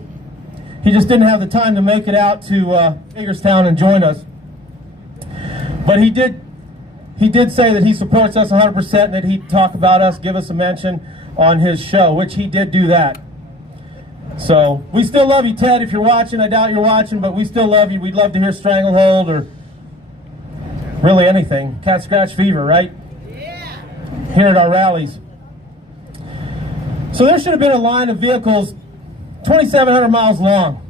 didn't have the time to make it out to Hagerstown and join us. But he did say that he supports us 100% and that he'd talk about us, give us a mention on his show, which he did do that. So we still love you, Ted, if you're watching. I doubt you're watching, but we still love you. We'd love to hear Stranglehold or really anything. Cat Scratch Fever, right? Yeah. Here at our rallies. So there should have been a line of vehicles 2,700 miles long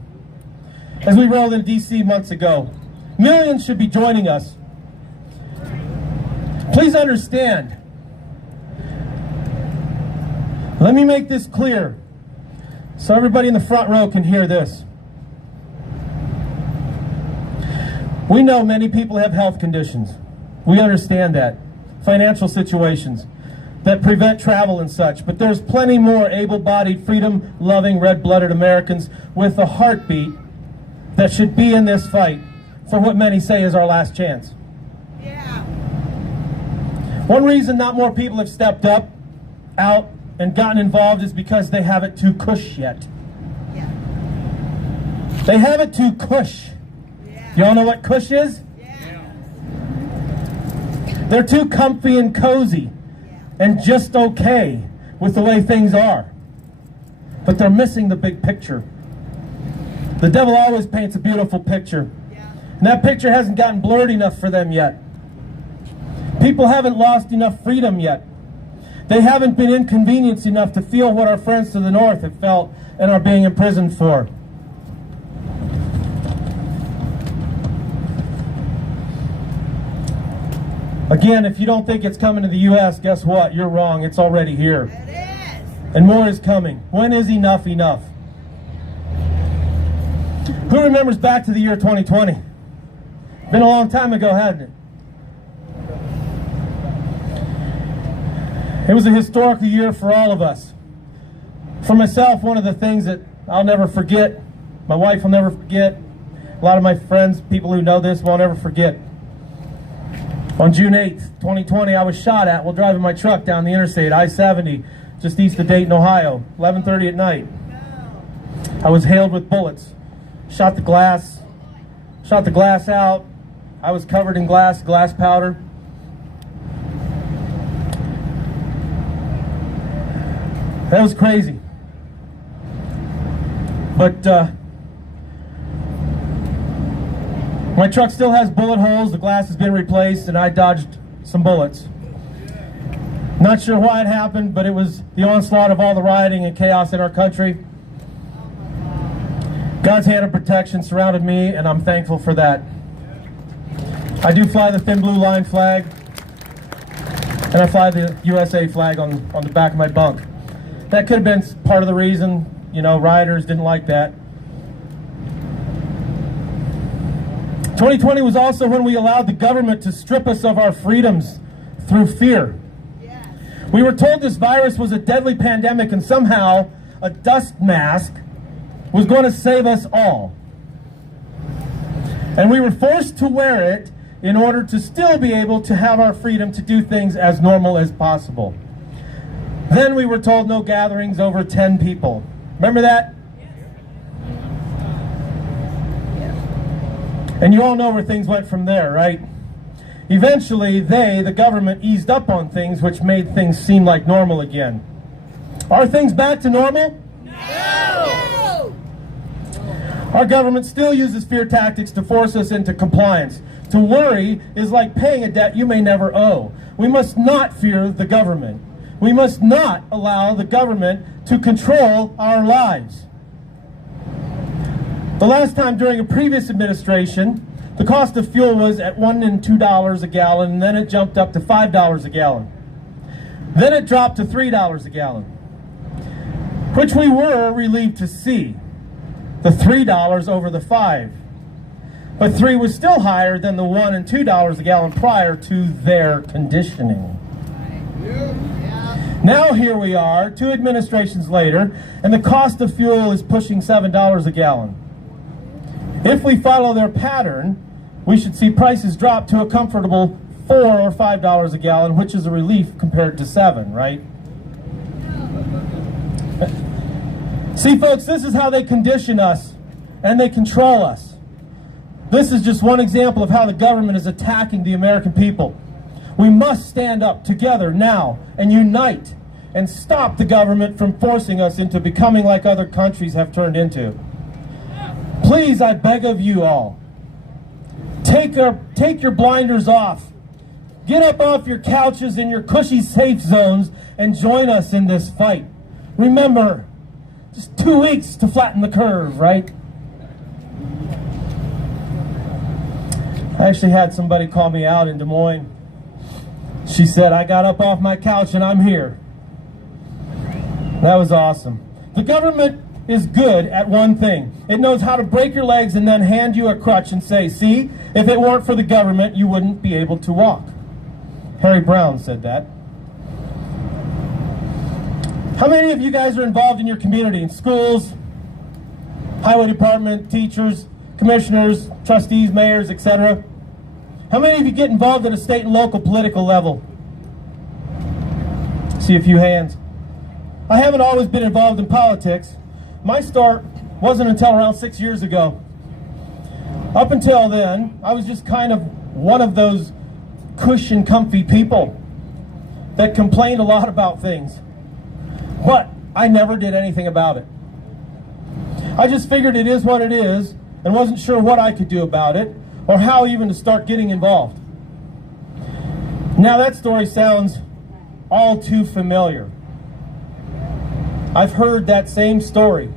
as we rolled into D.C. months ago. Millions should be joining us. Please understand. Let me make this clear so everybody in the front row can hear this. We know many people have health conditions. We understand that. Financial situations that prevent travel and such. But there's plenty more able-bodied, freedom-loving, red-blooded Americans with a heartbeat that should be in this fight for what many say is our last chance. Yeah. One reason not more people have stepped up, out, and gotten involved is because they have it too cush yet. Yeah. They have it too cush. Yeah. Y'all know what cush is? Yeah. They're too comfy and cozy and just okay with the way things are. But they're missing the big picture. The devil always paints a beautiful picture. And that picture hasn't gotten blurred enough for them yet. People haven't lost enough freedom yet. They haven't been inconvenienced enough to feel what our friends to the north have felt and are being imprisoned for. Again, if you don't think it's coming to the U.S., guess what? You're wrong. It's already here. It is. And more is coming. When is enough enough? Who remembers back to the year 2020? Been a long time ago, hasn't it? It was a historical year for all of us. For myself, one of the things that I'll never forget, my wife will never forget, a lot of my friends, people who know this, won't ever forget. On June 8th, 2020, I was shot at while driving my truck down the interstate, I-70, just east of Dayton, Ohio, 11:30 at night. I was hailed with bullets. Shot the glass out. I was covered in glass powder. That was crazy. But my truck still has bullet holes, the glass has been replaced, and I dodged some bullets. Not sure why it happened, but it was the onslaught of all the rioting and chaos in our country. God's hand of protection surrounded me, and I'm thankful for that. I do fly the thin blue line flag, and I fly the USA flag on the back of my bunk. That could have been part of the reason, rioters didn't like that. 2020 was also when we allowed the government to strip us of our freedoms through fear. Yes. We were told this virus was a deadly pandemic and somehow a dust mask was going to save us all. And we were forced to wear it in order to still be able to have our freedom to do things as normal as possible. Then we were told no gatherings over 10 people. Remember that? And you all know where things went from there, right? Eventually, the government, eased up on things, which made things seem like normal again. Are things back to normal? No! Our government still uses fear tactics to force us into compliance. To worry is like paying a debt you may never owe. We must not fear the government. We must not allow the government to control our lives. The last time during a previous administration, the cost of fuel was at $1 and $2 a gallon, and then it jumped up to $5 a gallon. Then it dropped to $3 a gallon, which we were relieved to see, the $3 over the $5. But $3 was still higher than the $1 and $2 a gallon prior to their conditioning. Now here we are, 2 administrations later, and the cost of fuel is pushing $7 a gallon. If we follow their pattern, we should see prices drop to a comfortable $4 or $5 a gallon, which is a relief compared to $7, right? See, folks, this is how they condition us and they control us. This is just one example of how the government is attacking the American people. We must stand up together now and unite and stop the government from forcing us into becoming like other countries have turned into. Please, I beg of you all, take your blinders off. Get up off your couches in your cushy safe zones and join us in this fight. Remember, just 2 weeks to flatten the curve, right? I actually had somebody call me out in Des Moines. She said, I got up off my couch and I'm here. That was awesome. The government is good at one thing. It knows how to break your legs and then hand you a crutch and say, see, if it weren't for the government, you wouldn't be able to walk. Harry Brown said that. How many of you guys are involved in your community, in schools, highway department, teachers, commissioners, trustees, mayors, etc. How many of you get involved at a state and local political level? See a few hands. I haven't always been involved in politics. My start wasn't until around 6 years ago. Up until then, I was just kind of one of those cushion comfy people that complained a lot about things. But I never did anything about it. I just figured it is what it is and wasn't sure what I could do about it or how even to start getting involved. Now that story sounds all too familiar. I've heard that same story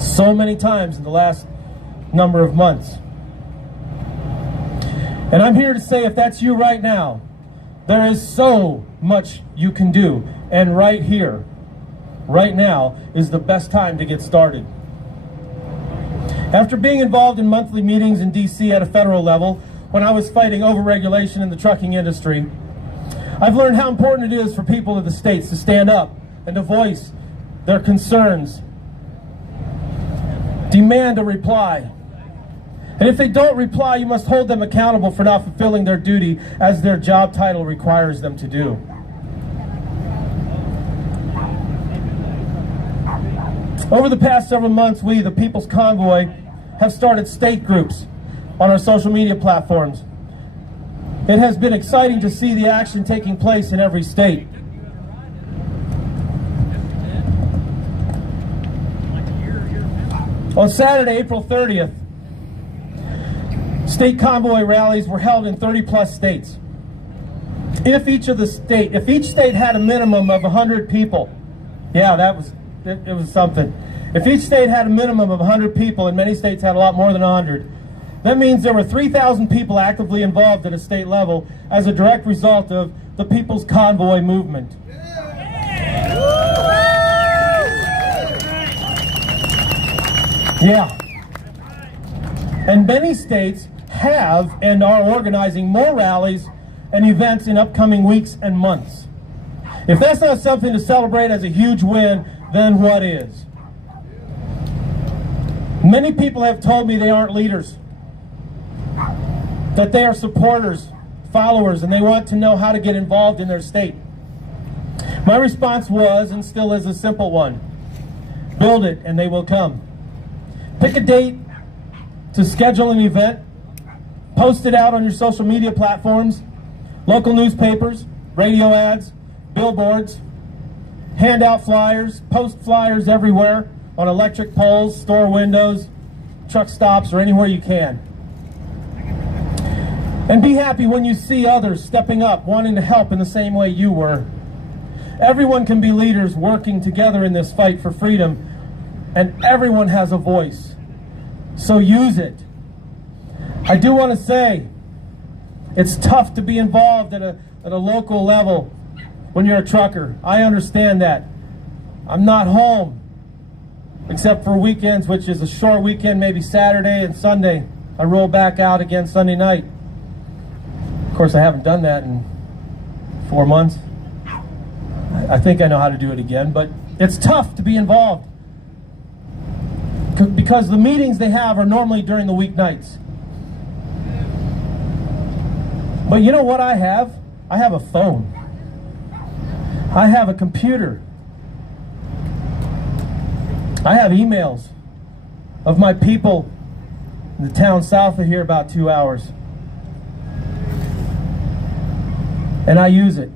so many times in the last number of months. And I'm here to say, if that's you right now, there is so much you can do. And right here, right now, is the best time to get started. After being involved in monthly meetings in DC at a federal level, when I was fighting overregulation in the trucking industry, I've learned how important it is for people of the states to stand up and to voice their concerns, demand a reply. And if they don't reply, you must hold them accountable for not fulfilling their duty as their job title requires them to do. Over the past several months, we, the People's Convoy, have started state groups on our social media platforms. It has been exciting to see the action taking place in every state. On Saturday, April 30th, state convoy rallies were held in 30-plus states. If each state had a minimum of 100 people, yeah, it was something. If each state had a minimum of 100 people, and many states had a lot more than 100, that means there were 3,000 people actively involved at a state level as a direct result of the People's Convoy movement. Yeah. And many states have and are organizing more rallies and events in upcoming weeks and months. If that's not something to celebrate as a huge win, then what is? Many people have told me they aren't leaders, that they are supporters, followers, and they want to know how to get involved in their state. My response was, and still is, a simple one. Build it and they will come. Pick a date to schedule an event, post it out on your social media platforms, local newspapers, radio ads, billboards, hand out flyers, post flyers everywhere on electric poles, store windows, truck stops, or anywhere you can. And be happy when you see others stepping up, wanting to help in the same way you were. Everyone can be leaders working together in this fight for freedom, and everyone has a voice. So use it. I do want to say, it's tough to be involved at a local level when you're a trucker. I understand that. I'm not home, except for weekends, which is a short weekend, maybe Saturday and Sunday. I roll back out again Sunday night. Of course, I haven't done that in 4 months. I think I know how to do it again, but it's tough to be involved because the meetings they have are normally during the weeknights. But you know what I have? I have a phone. I have a computer. I have emails of my people in the town south of here about 2 hours. And I use it.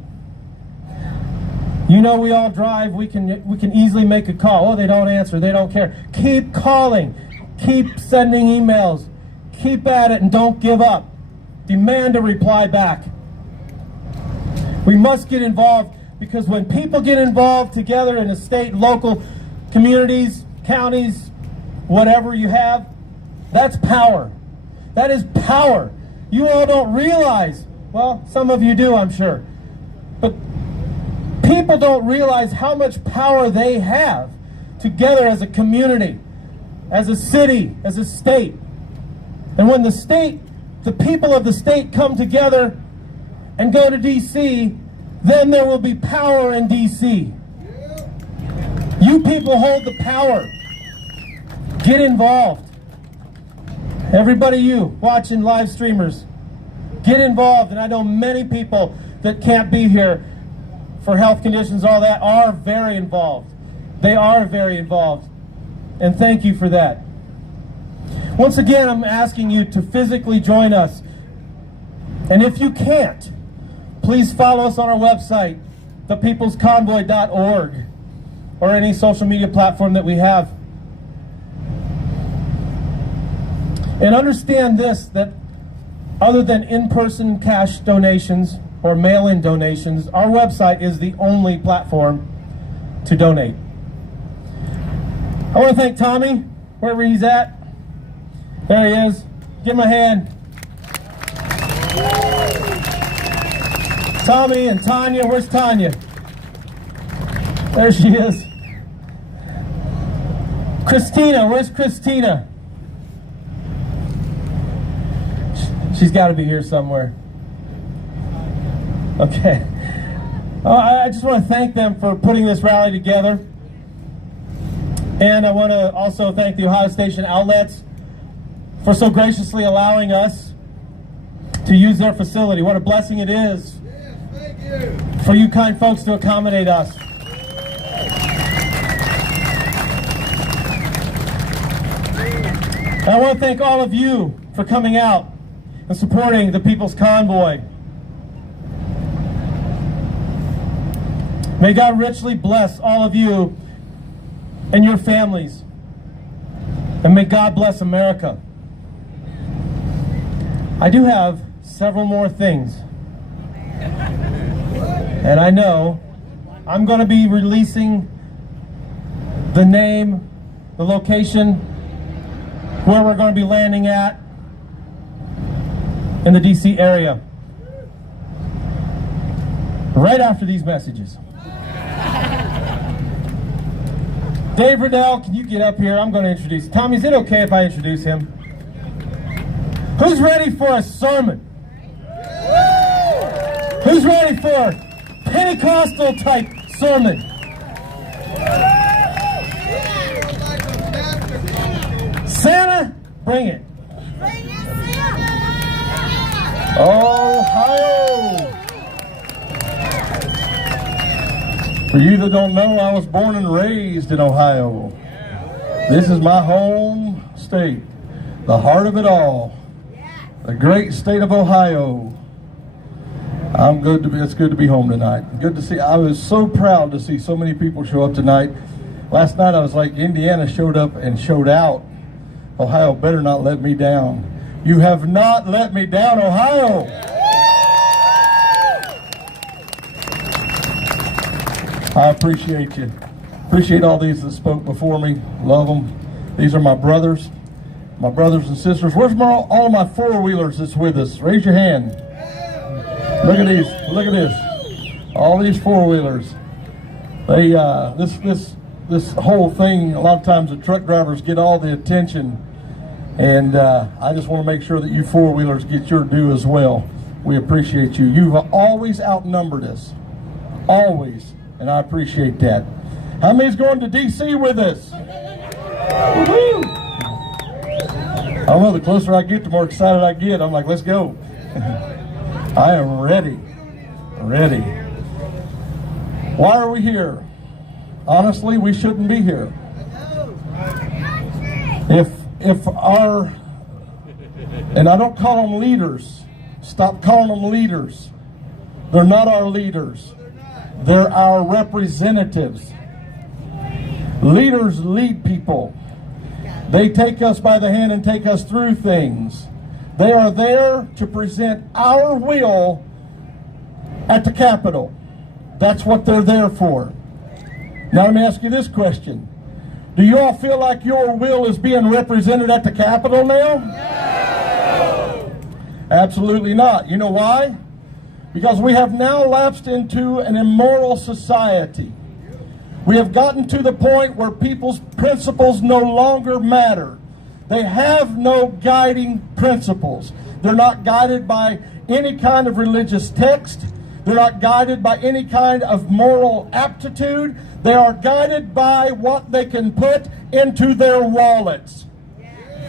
You know, we all drive, we can easily make a call. Oh, they don't answer, they don't care. Keep calling, keep sending emails, keep at it and don't give up. Demand a reply back. We must get involved, because when people get involved together in a state, local, communities, counties, whatever you have, that's power. That is power. You all don't realize, well, some of you do, I'm sure, but people don't realize how much power they have together as a community, as a city, as a state. And when the people of the state come together and go to DC, then there will be power in DC. You people hold the power. Get involved. Everybody, you watching, live streamers, get involved. And I know many people that can't be here for health conditions, all that, are very involved. They are very involved. And thank you for that. Once again, I'm asking you to physically join us. And if you can't, please follow us on our website, thepeoplesconvoy.org, or any social media platform that we have. And understand this, that other than in-person cash donations or mail-in donations, our website is the only platform to donate. I want to thank Tommy, wherever he's at. There he is. Give him a hand. Tommy and Tanya. Where's Tanya? There she is. Christina. Where's Christina? She's got to be here somewhere. Okay. I just want to thank them for putting this rally together. And I want to also thank the Ohio Station outlets for so graciously allowing us to use their facility. What a blessing it is for you kind folks to accommodate us. And I want to thank all of you for coming out and supporting the People's Convoy. May God richly bless all of you and your families. And may God bless America. I do have several more things. And I know I'm going to be releasing the name, the location, where we're going to be landing at in the DC area right after these messages. Dave Riddell, can you get up here? I'm going to introduce. Tommy, is it okay if I introduce him? Who's ready for a sermon? Who's ready for a Pentecostal type sermon? Santa, bring it. Ohio! For you that don't know, I was born and raised in Ohio. This is my home state, the heart of it all, the great state of Ohio. It's good to be home tonight. Good to see. I was so proud to see so many people show up tonight. Last night I was like, Indiana showed up and showed out. Ohio better not let me down. You have not let me down, Ohio. I appreciate you. Appreciate all these that spoke before me. Love them. These are my brothers and sisters. Where's all of my four-wheelers that's with us? Raise your hand. Look at these. Look at this. All these four-wheelers. They this whole thing, a lot of times the truck drivers get all the attention, and I just want to make sure that you four-wheelers get your due as well. We appreciate you. You've always outnumbered us. Always. And I appreciate that. How many's going to DC with us? Woo-hoo! I don't know, the closer I get, the more excited I get. I'm like, let's go. I am ready. Ready. Why are we here? Honestly, we shouldn't be here. If our, and I don't call them leaders, stop calling them leaders. They're not our leaders. They're our representatives. Leaders lead people. They take us by the hand and take us through things. They are there to present our will at the Capitol. That's what they're there for. Now let me ask you this question. Do you all feel like your will is being represented at the Capitol now? No. Absolutely not. You know why? Because we have now lapsed into an immoral society. We have gotten to the point where people's principles no longer matter. They have no guiding principles. They're not guided by any kind of religious text. They're not guided by any kind of moral aptitude. They are guided by what they can put into their wallets.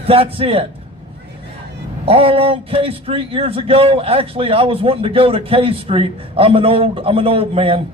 That's it. all along K Street years ago. Actually, I was wanting to go to K Street. I'm an old man,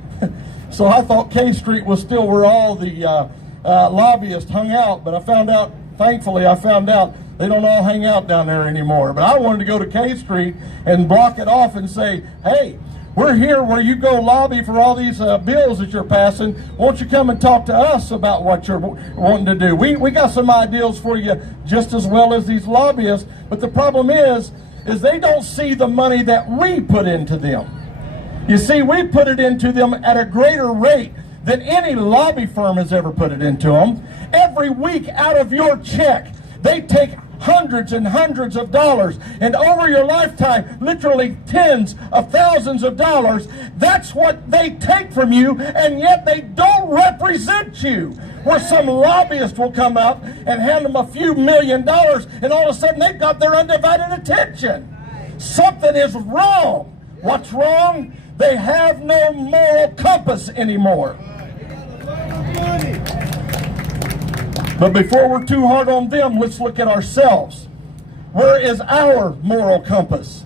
so I thought K Street was still where all the lobbyists hung out. But I found out, thankfully, they don't all hang out down there anymore. But I wanted to go to K Street and block it off and say, hey, we're here where you go lobby for all these bills that you're passing. Won't you come and talk to us about what you're wanting to do? We got some ideas for you just as well as these lobbyists. But the problem is they don't see the money that we put into them. You see, we put it into them at a greater rate than any lobby firm has ever put it into them. Every week out of your check, they take hundreds and hundreds of dollars, and over your lifetime, literally tens of thousands of dollars. That's what they take from you, and yet they don't represent you. Where some lobbyist will come up and hand them a few $1 million, and all of a sudden they've got their undivided attention. Something is wrong. What's wrong? They have no moral compass anymore. But before we're too hard on them, let's look at ourselves. Where is our moral compass?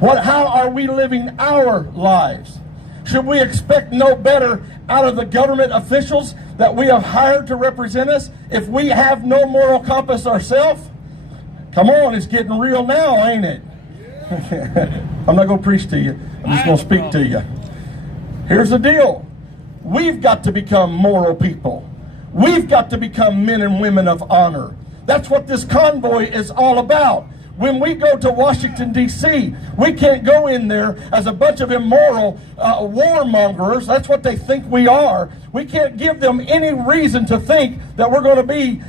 How are we living our lives? Should we expect no better out of the government officials that we have hired to represent us if we have no moral compass ourselves? Come on, it's getting real now, ain't it? I'm not going to preach to you. I'm just going to speak to you. Here's the deal. We've got to become moral people. We've got to become men and women of honor. That's what this convoy is all about. When we go to Washington, D.C., we can't go in there as a bunch of immoral warmongers. That's what they think we are. We can't give them any reason to think that we're going to be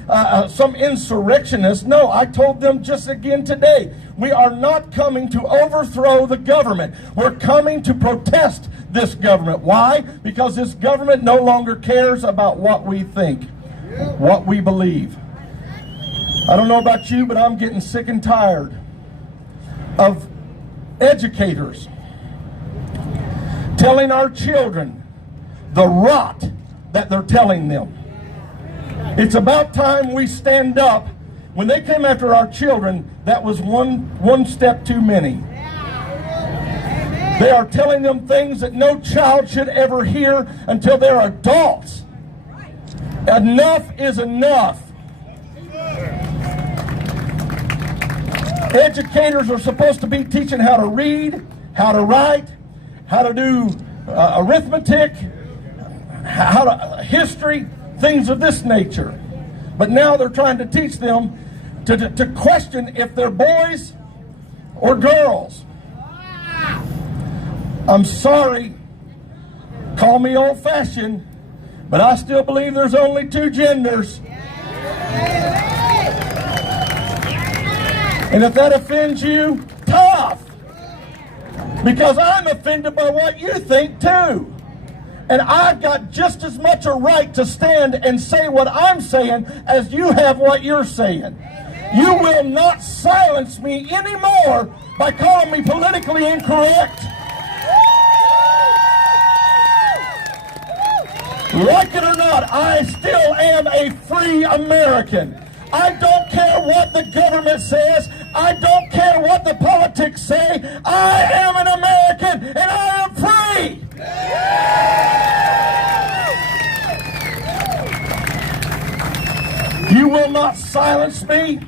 some insurrectionists. No, I told them just again today, we are not coming to overthrow the government. We're coming to protest this government. Why? Because this government no longer cares about what we think, what we believe. I don't know about you, but I'm getting sick and tired of educators telling our children the rot that they're telling them. It's about time we stand up. When they came after our children, that was one step too many. They are telling them things that no child should ever hear until they're adults. Enough is enough. Educators are supposed to be teaching how to read, how to write, how to do arithmetic, history, things of this nature. But now they're trying to teach them to question if they're boys or girls. I'm sorry, call me old-fashioned, but I still believe there's only two genders. And if that offends you, tough. Because I'm offended by what you think too. And I've got just as much a right to stand and say what I'm saying as you have what you're saying. You will not silence me anymore by calling me politically incorrect. Like it or not, I still am a free American. I don't care what the government says. I don't care what the politics say. I am an American and I am free. You will not silence me.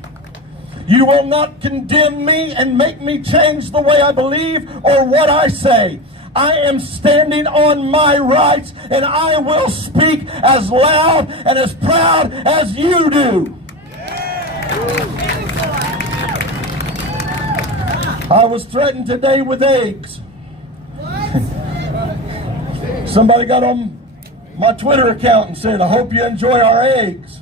You will not condemn me and make me change the way I believe or what I say. I am standing on my rights, and I will speak as loud and as proud as you do. I was threatened today with eggs. Somebody got on my Twitter account and said, I hope you enjoy our eggs.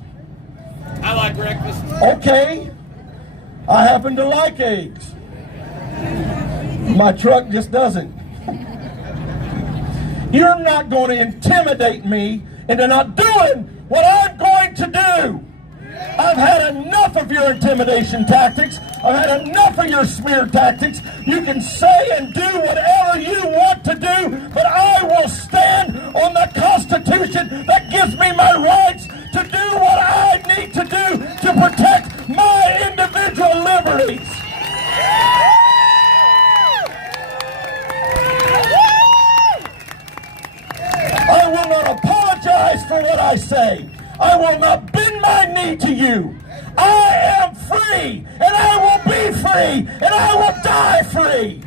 I like breakfast. Okay. I happen to like eggs. My truck just doesn't. You're not going to intimidate me into not doing what I'm going to do. I've had enough of your intimidation tactics. I've had enough of your smear tactics. You can say and do whatever you want to do, but I will stand on the Constitution that gives me my rights to do what I need to do to protect my individual liberties. I say. I will not bend my knee to you. I am free, and I will be free, and I will die free.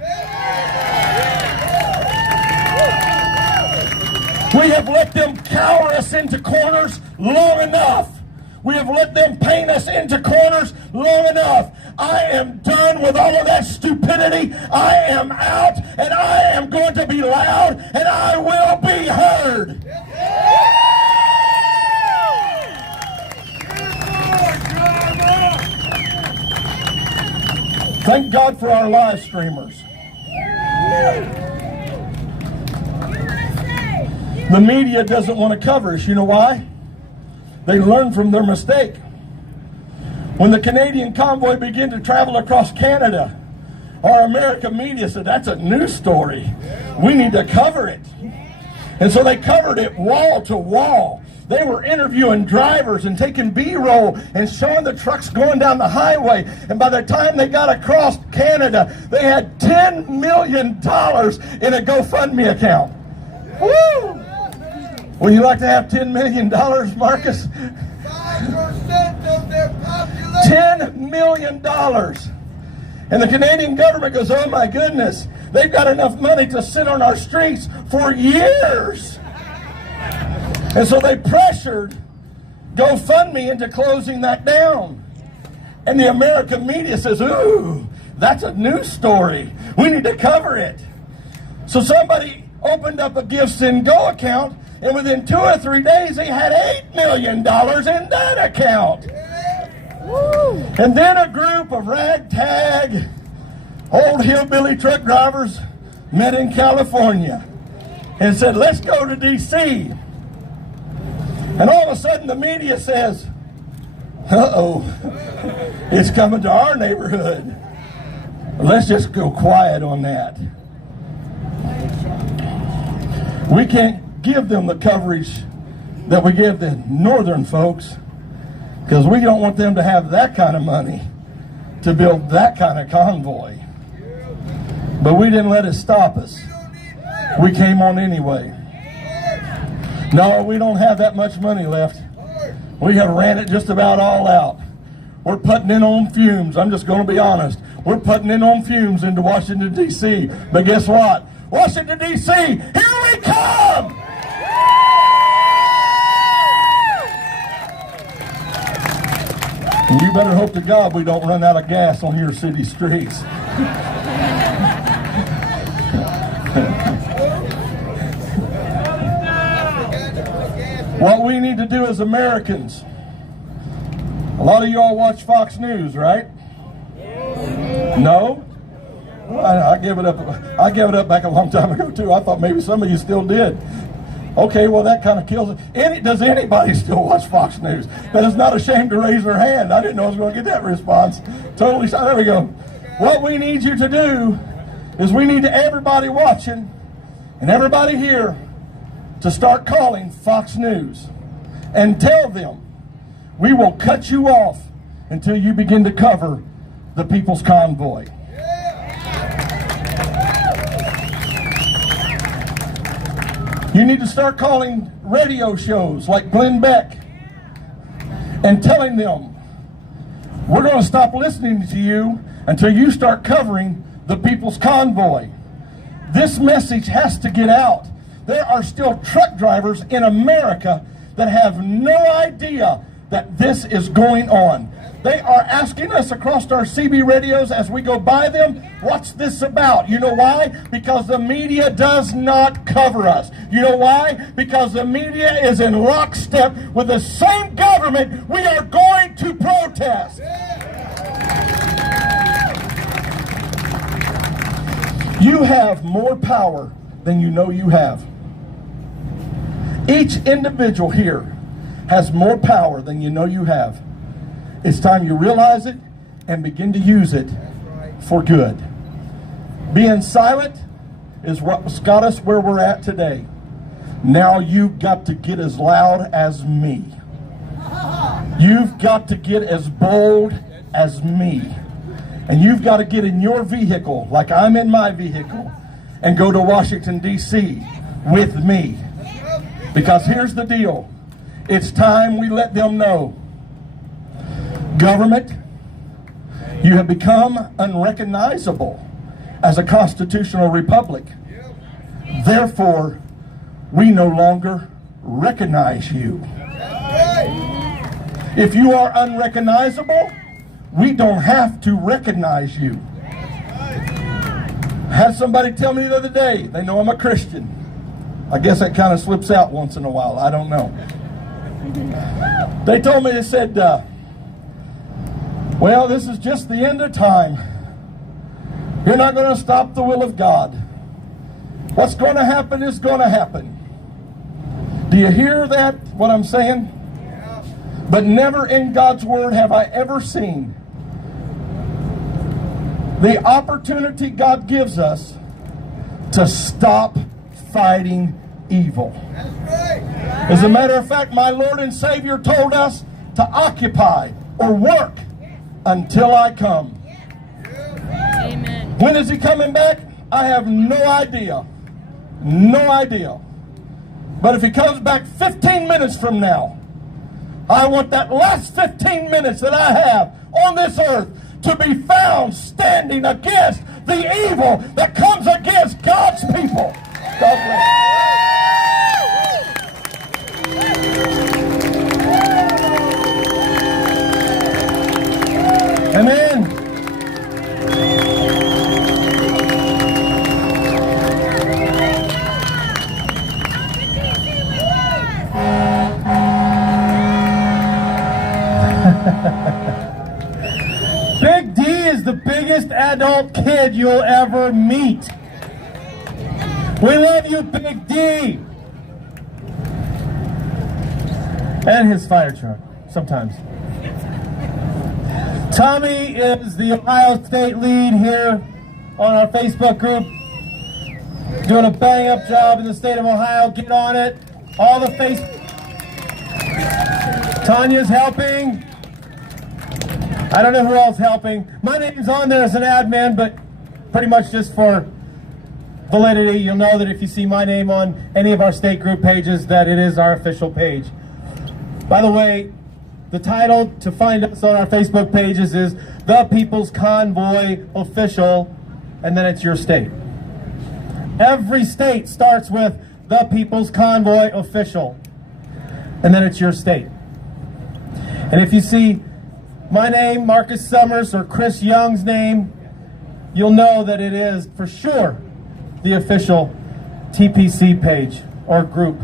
We have let them cower us into corners long enough. We have let them paint us into corners long enough. I am done with all of that stupidity. I am out, and I am going to be loud, and I will be heard. Thank God for our live streamers. The media doesn't want to cover us. You know why? They learned from their mistake. When the Canadian convoy began to travel across Canada, our American media said, that's a news story. We need to cover it. And so they covered it wall to wall. They were interviewing drivers and taking B-roll and showing the trucks going down the highway. And by the time they got across Canada, they had $10 million in a GoFundMe account. Woo! Would you like to have $10 million, Marcus? 5% of their population. $10 million. And the Canadian government goes, oh my goodness, they've got enough money to sit on our streets for years. And so they pressured GoFundMe into closing that down. And the American media says, ooh, that's a news story. We need to cover it. So somebody opened up a GiveSendGo account, and within 2 or 3 days, they had $8 million in that account. And then a group of ragtag, old hillbilly truck drivers met in California and said, let's go to D.C. And all of a sudden, the media says, uh-oh, it's coming to our neighborhood. Let's just go quiet on that. We can't give them the coverage that we give the northern folks, because we don't want them to have that kind of money to build that kind of convoy. But we didn't let it stop us. We came on anyway. No, we don't have that much money left. We have ran it just about all out. We're putting in on fumes. I'm just going to be honest. We're putting in on fumes into Washington, D.C. But guess what? Washington, D.C., here we come! And you better hope to God we don't run out of gas on your city streets. What we need to do as Americans, a lot of you all watch Fox News, right? No? Well, I gave it up. I gave it up back a long time ago too. I thought maybe some of you still did. Okay, well that kind of kills it. Does anybody still watch Fox News that is not ashamed to raise their hand? I didn't know I was going to get that response. Totally. There we go. What we need you to do is we need everybody watching and everybody here to start calling Fox News and tell them we will cut you off until you begin to cover the People's Convoy. You need to start calling radio shows like Glenn Beck and telling them, we're going to stop listening to you until you start covering the People's Convoy. This message has to get out. There are still truck drivers in America that have no idea that this is going on. They are asking us across our CB radios as we go by them, what's this about? You know why? Because the media does not cover us. You know why? Because the media is in lockstep with the same government we are going to protest. You have more power than you know you have. Each individual here has more power than you know you have. It's time you realize it and begin to use it for good. Being silent is what's got us where we're at today. Now you've got to get as loud as me. You've got to get as bold as me. And you've got to get in your vehicle, like I'm in my vehicle, and go to Washington, D.C. with me. Because here's the deal. It's time we let them know. Government, you have become unrecognizable as a constitutional republic. Therefore, we no longer recognize you. If you are unrecognizable, we don't have to recognize you. I had somebody tell me the other day, they know I'm a Christian. I guess that kind of slips out once in a while, I don't know. They told me, they said, well, this is just the end of time. You're not going to stop the will of God. What's going to happen is going to happen. Do you hear that, what I'm saying? But never in God's Word have I ever seen the opportunity God gives us to stop fighting evil. As a matter of fact, my Lord and Savior told us to occupy or work until I come. Amen. When is He coming back? I have no idea. No idea. But if He comes back 15 minutes from now, I want that last 15 minutes that I have on this earth to be found standing against the evil that comes against God's people. God bless. Amen. Big D is the biggest adult kid you'll ever meet. We love you, Big D. And his fire truck, sometimes. Tommy is the Ohio State lead here on our Facebook group. Doing a bang-up job in the state of Ohio. Get on it. All the face. Tanya's helping. I don't know who else helping. My name's on there as an admin, but pretty much just for validity, you'll know that if you see my name on any of our state group pages, that it is our official page. By the way, the title to find us on our Facebook pages is The People's Convoy Official, and then it's your state. Every state starts with The People's Convoy Official, and then it's your state. And if you see my name, Marcus Summers, or Chris Young's name, you'll know that it is for sure the official TPC page or group.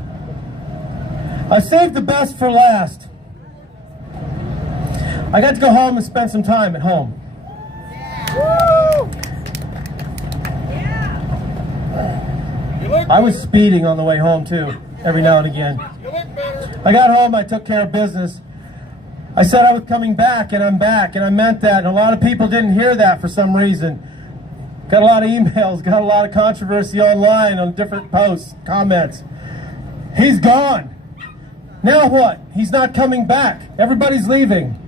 I saved the best for last. I got to go home and spend some time at home. I was speeding on the way home too, every now and again. I got home, I took care of business. I said I was coming back, and I'm back, and I meant that, and a lot of people didn't hear that for some reason. Got a lot of emails, got a lot of controversy online on different posts, comments. He's gone. Now what? He's not coming back. Everybody's leaving.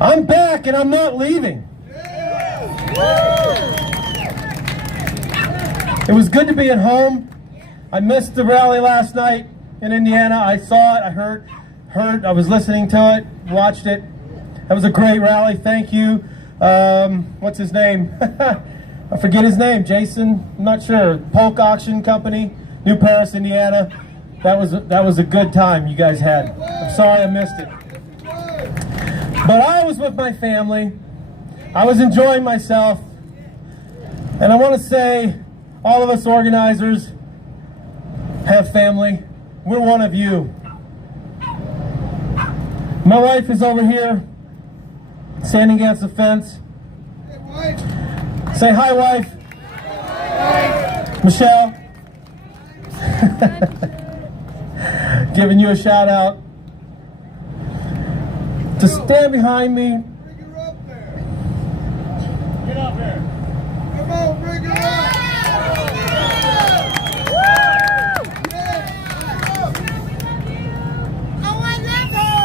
I'm back, and I'm not leaving. It was good to be at home. I missed the rally last night in Indiana. I saw it, I heard, I was listening to it, watched it. That was a great rally, thank you. What's his name? I forget his name, Jason, I'm not sure. Polk Auction Company, New Paris, Indiana. That was a good time you guys had. I'm sorry I missed it. But I was with my family. I was enjoying myself. And I want to say, all of us organizers have family. We're one of you. My wife is over here, standing against the fence. Say hi, wife. Hi. Michelle. Giving you a shout out. To stand behind me. Bring her up there. Get up here. Come on, bring her up. Oh, I love her.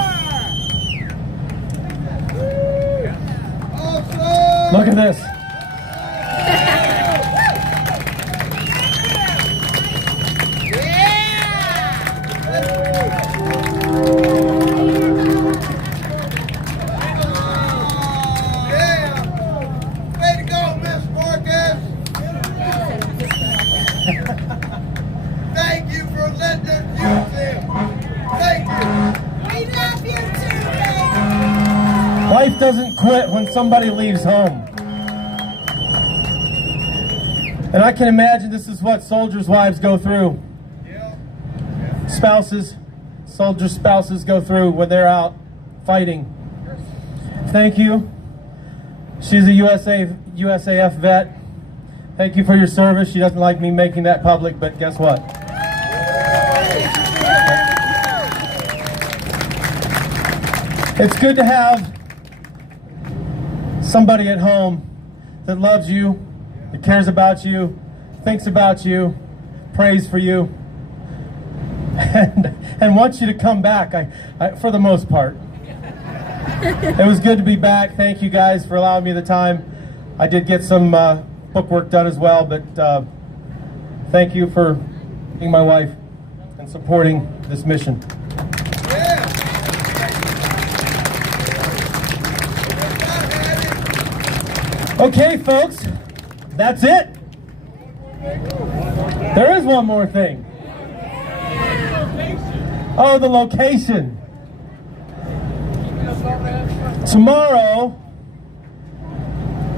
Awesome. Look at this. Yeah. doesn't quit when somebody leaves home. And I can imagine this is what soldiers' wives go through. Spouses, soldiers' spouses go through when they're out fighting. Thank you. She's a USAF vet. Thank you for your service. She doesn't like me making that public, but guess what? It's good to have somebody at home that loves you, that cares about you, thinks about you, prays for you, and wants you to come back, for the most part. It was good to be back. Thank you guys for allowing me the time. I did get some book work done as well, but thank you for being my wife and supporting this mission. Okay, folks, that's it. There is one more thing. Oh, the location. Tomorrow,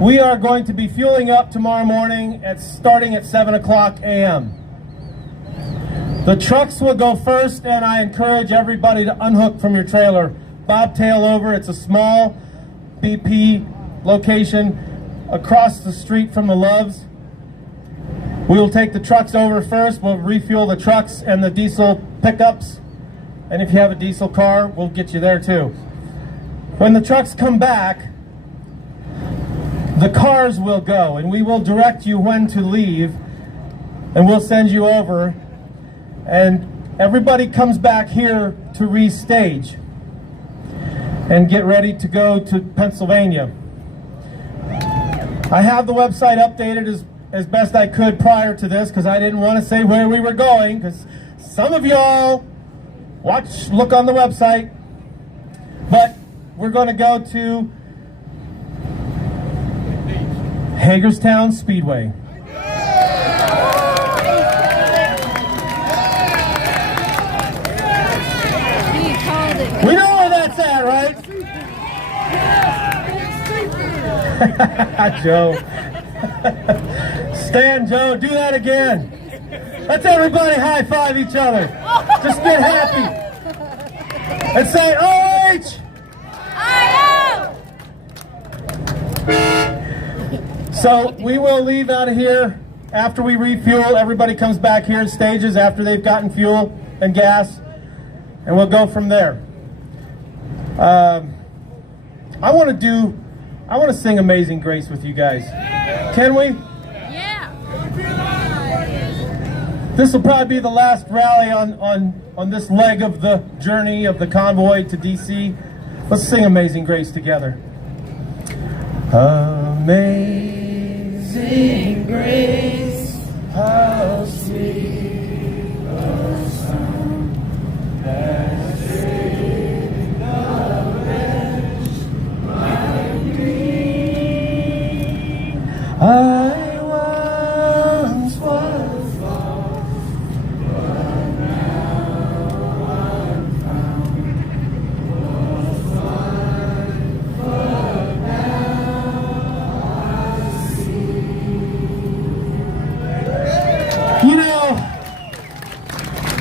we are going to be fueling up tomorrow morning starting at 7 o'clock a.m. The trucks will go first, and I encourage everybody to unhook from your trailer. Bobtail over. It's a small BP location across the street from the Loves. We will take the trucks over first. We'll refuel the trucks and the diesel pickups. And if you have a diesel car, we'll get you there too. When the trucks come back, the cars will go, and we will direct you when to leave, and we'll send you over, and everybody comes back here to restage and get ready to go to Pennsylvania. I have the website updated as best I could prior to this, because I didn't want to say where we were going, because some of y'all look on the website, but we're going to go to Hagerstown Speedway. We know where that's at, right? Joe. Stan, Joe, do that again. Let's everybody high five each other. Just get happy. And say OH! So we will leave out of here after we refuel. Everybody comes back here in stages after they've gotten fuel and gas, and we'll go from there. I want to sing Amazing Grace with you guys. Can we? Yeah. This will probably be the last rally on this leg of the journey of the convoy to DC. Let's sing Amazing Grace together. Amazing grace, how sweet the sound that saved a wretch like me. I once was lost, but now I'm found. Was blind, but now I see. You know,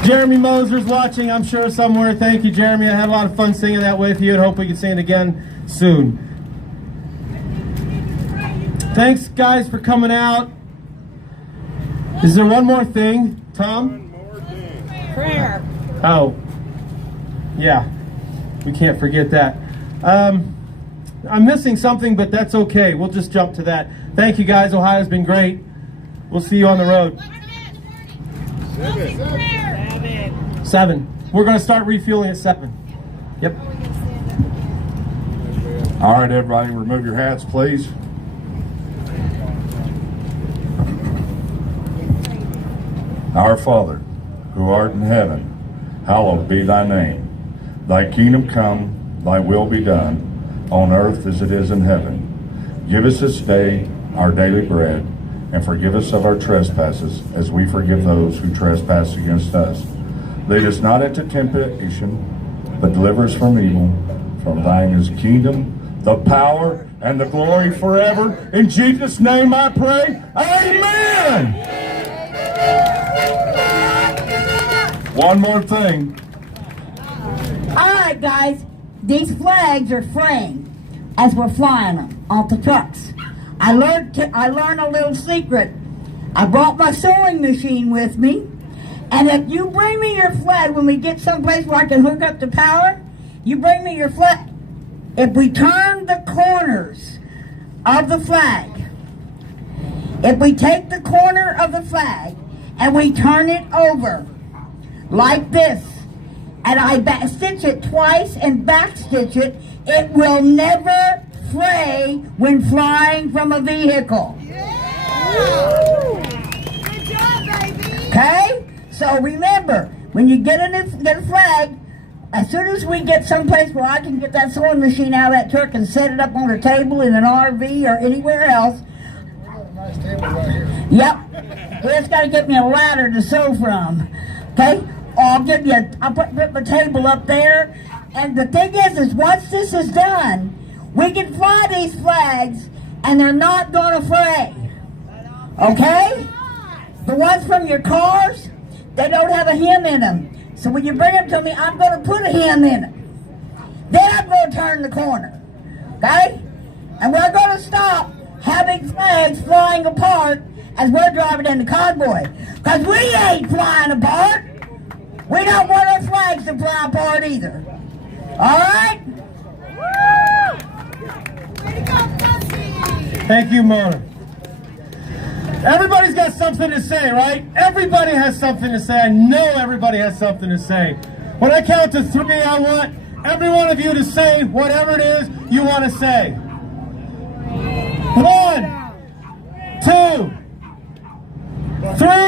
Jeremy Moser's watching, I'm sure, somewhere. Thank you, Jeremy. I had a lot of fun singing that with you, and hope we can sing it again soon. Thanks, guys, for coming out. Is there one more thing, Tom? One more thing. Prayer. Oh, yeah. We can't forget that. I'm missing something, but that's okay. We'll just jump to that. Thank you, guys. Ohio's been great. We'll see you on the road. 7. We're going to start refueling at 7. Yep. All right, everybody, remove your hats, please. Our Father, who art in heaven, hallowed be thy name. Thy kingdom come, thy will be done, on earth as it is in heaven. Give us this day our daily bread, and forgive us of our trespasses, as we forgive those who trespass against us. Lead us not into temptation, but deliver us from evil. For thine is the kingdom, the power, and the glory forever. In Jesus' name I pray. Amen. One more thing. All right, guys. These flags are framed as we're flying them off the trucks. I learned a little secret. I brought my sewing machine with me, and if you bring me your flag when we get someplace where I can hook up the power, you bring me your flag. If we turn the corners of the flag, if we take the corner of the flag and we turn it over like this, and I back stitch it twice and back stitch it, it will never fray when flying from a vehicle. Good job, baby. Okay? So remember, when you get a flag, as soon as we get someplace where I can get that sewing machine out of that truck and set it up on a table in an RV or anywhere else. Nice table right here. Yep. You just got to get me a ladder to sew from. Okay? Or I'll put my table up there. And the thing is once this is done, we can fly these flags and they're not going to fray. Okay? The ones from your cars, they don't have a hem in them. So when you bring them to me, I'm going to put a hem in it. Then I'm going to turn the corner. Okay? And we're going to stop having flags flying apart as we're driving in the convoy. Because we ain't flying apart. We don't want our flags to fly apart either. All right? Way to go, Pussy. Thank you, Mona. Everybody's got something to say, right? Everybody has something to say. I know everybody has something to say. When I count to 3, I want every one of you to say whatever it is you want to say. 1, 2, 3.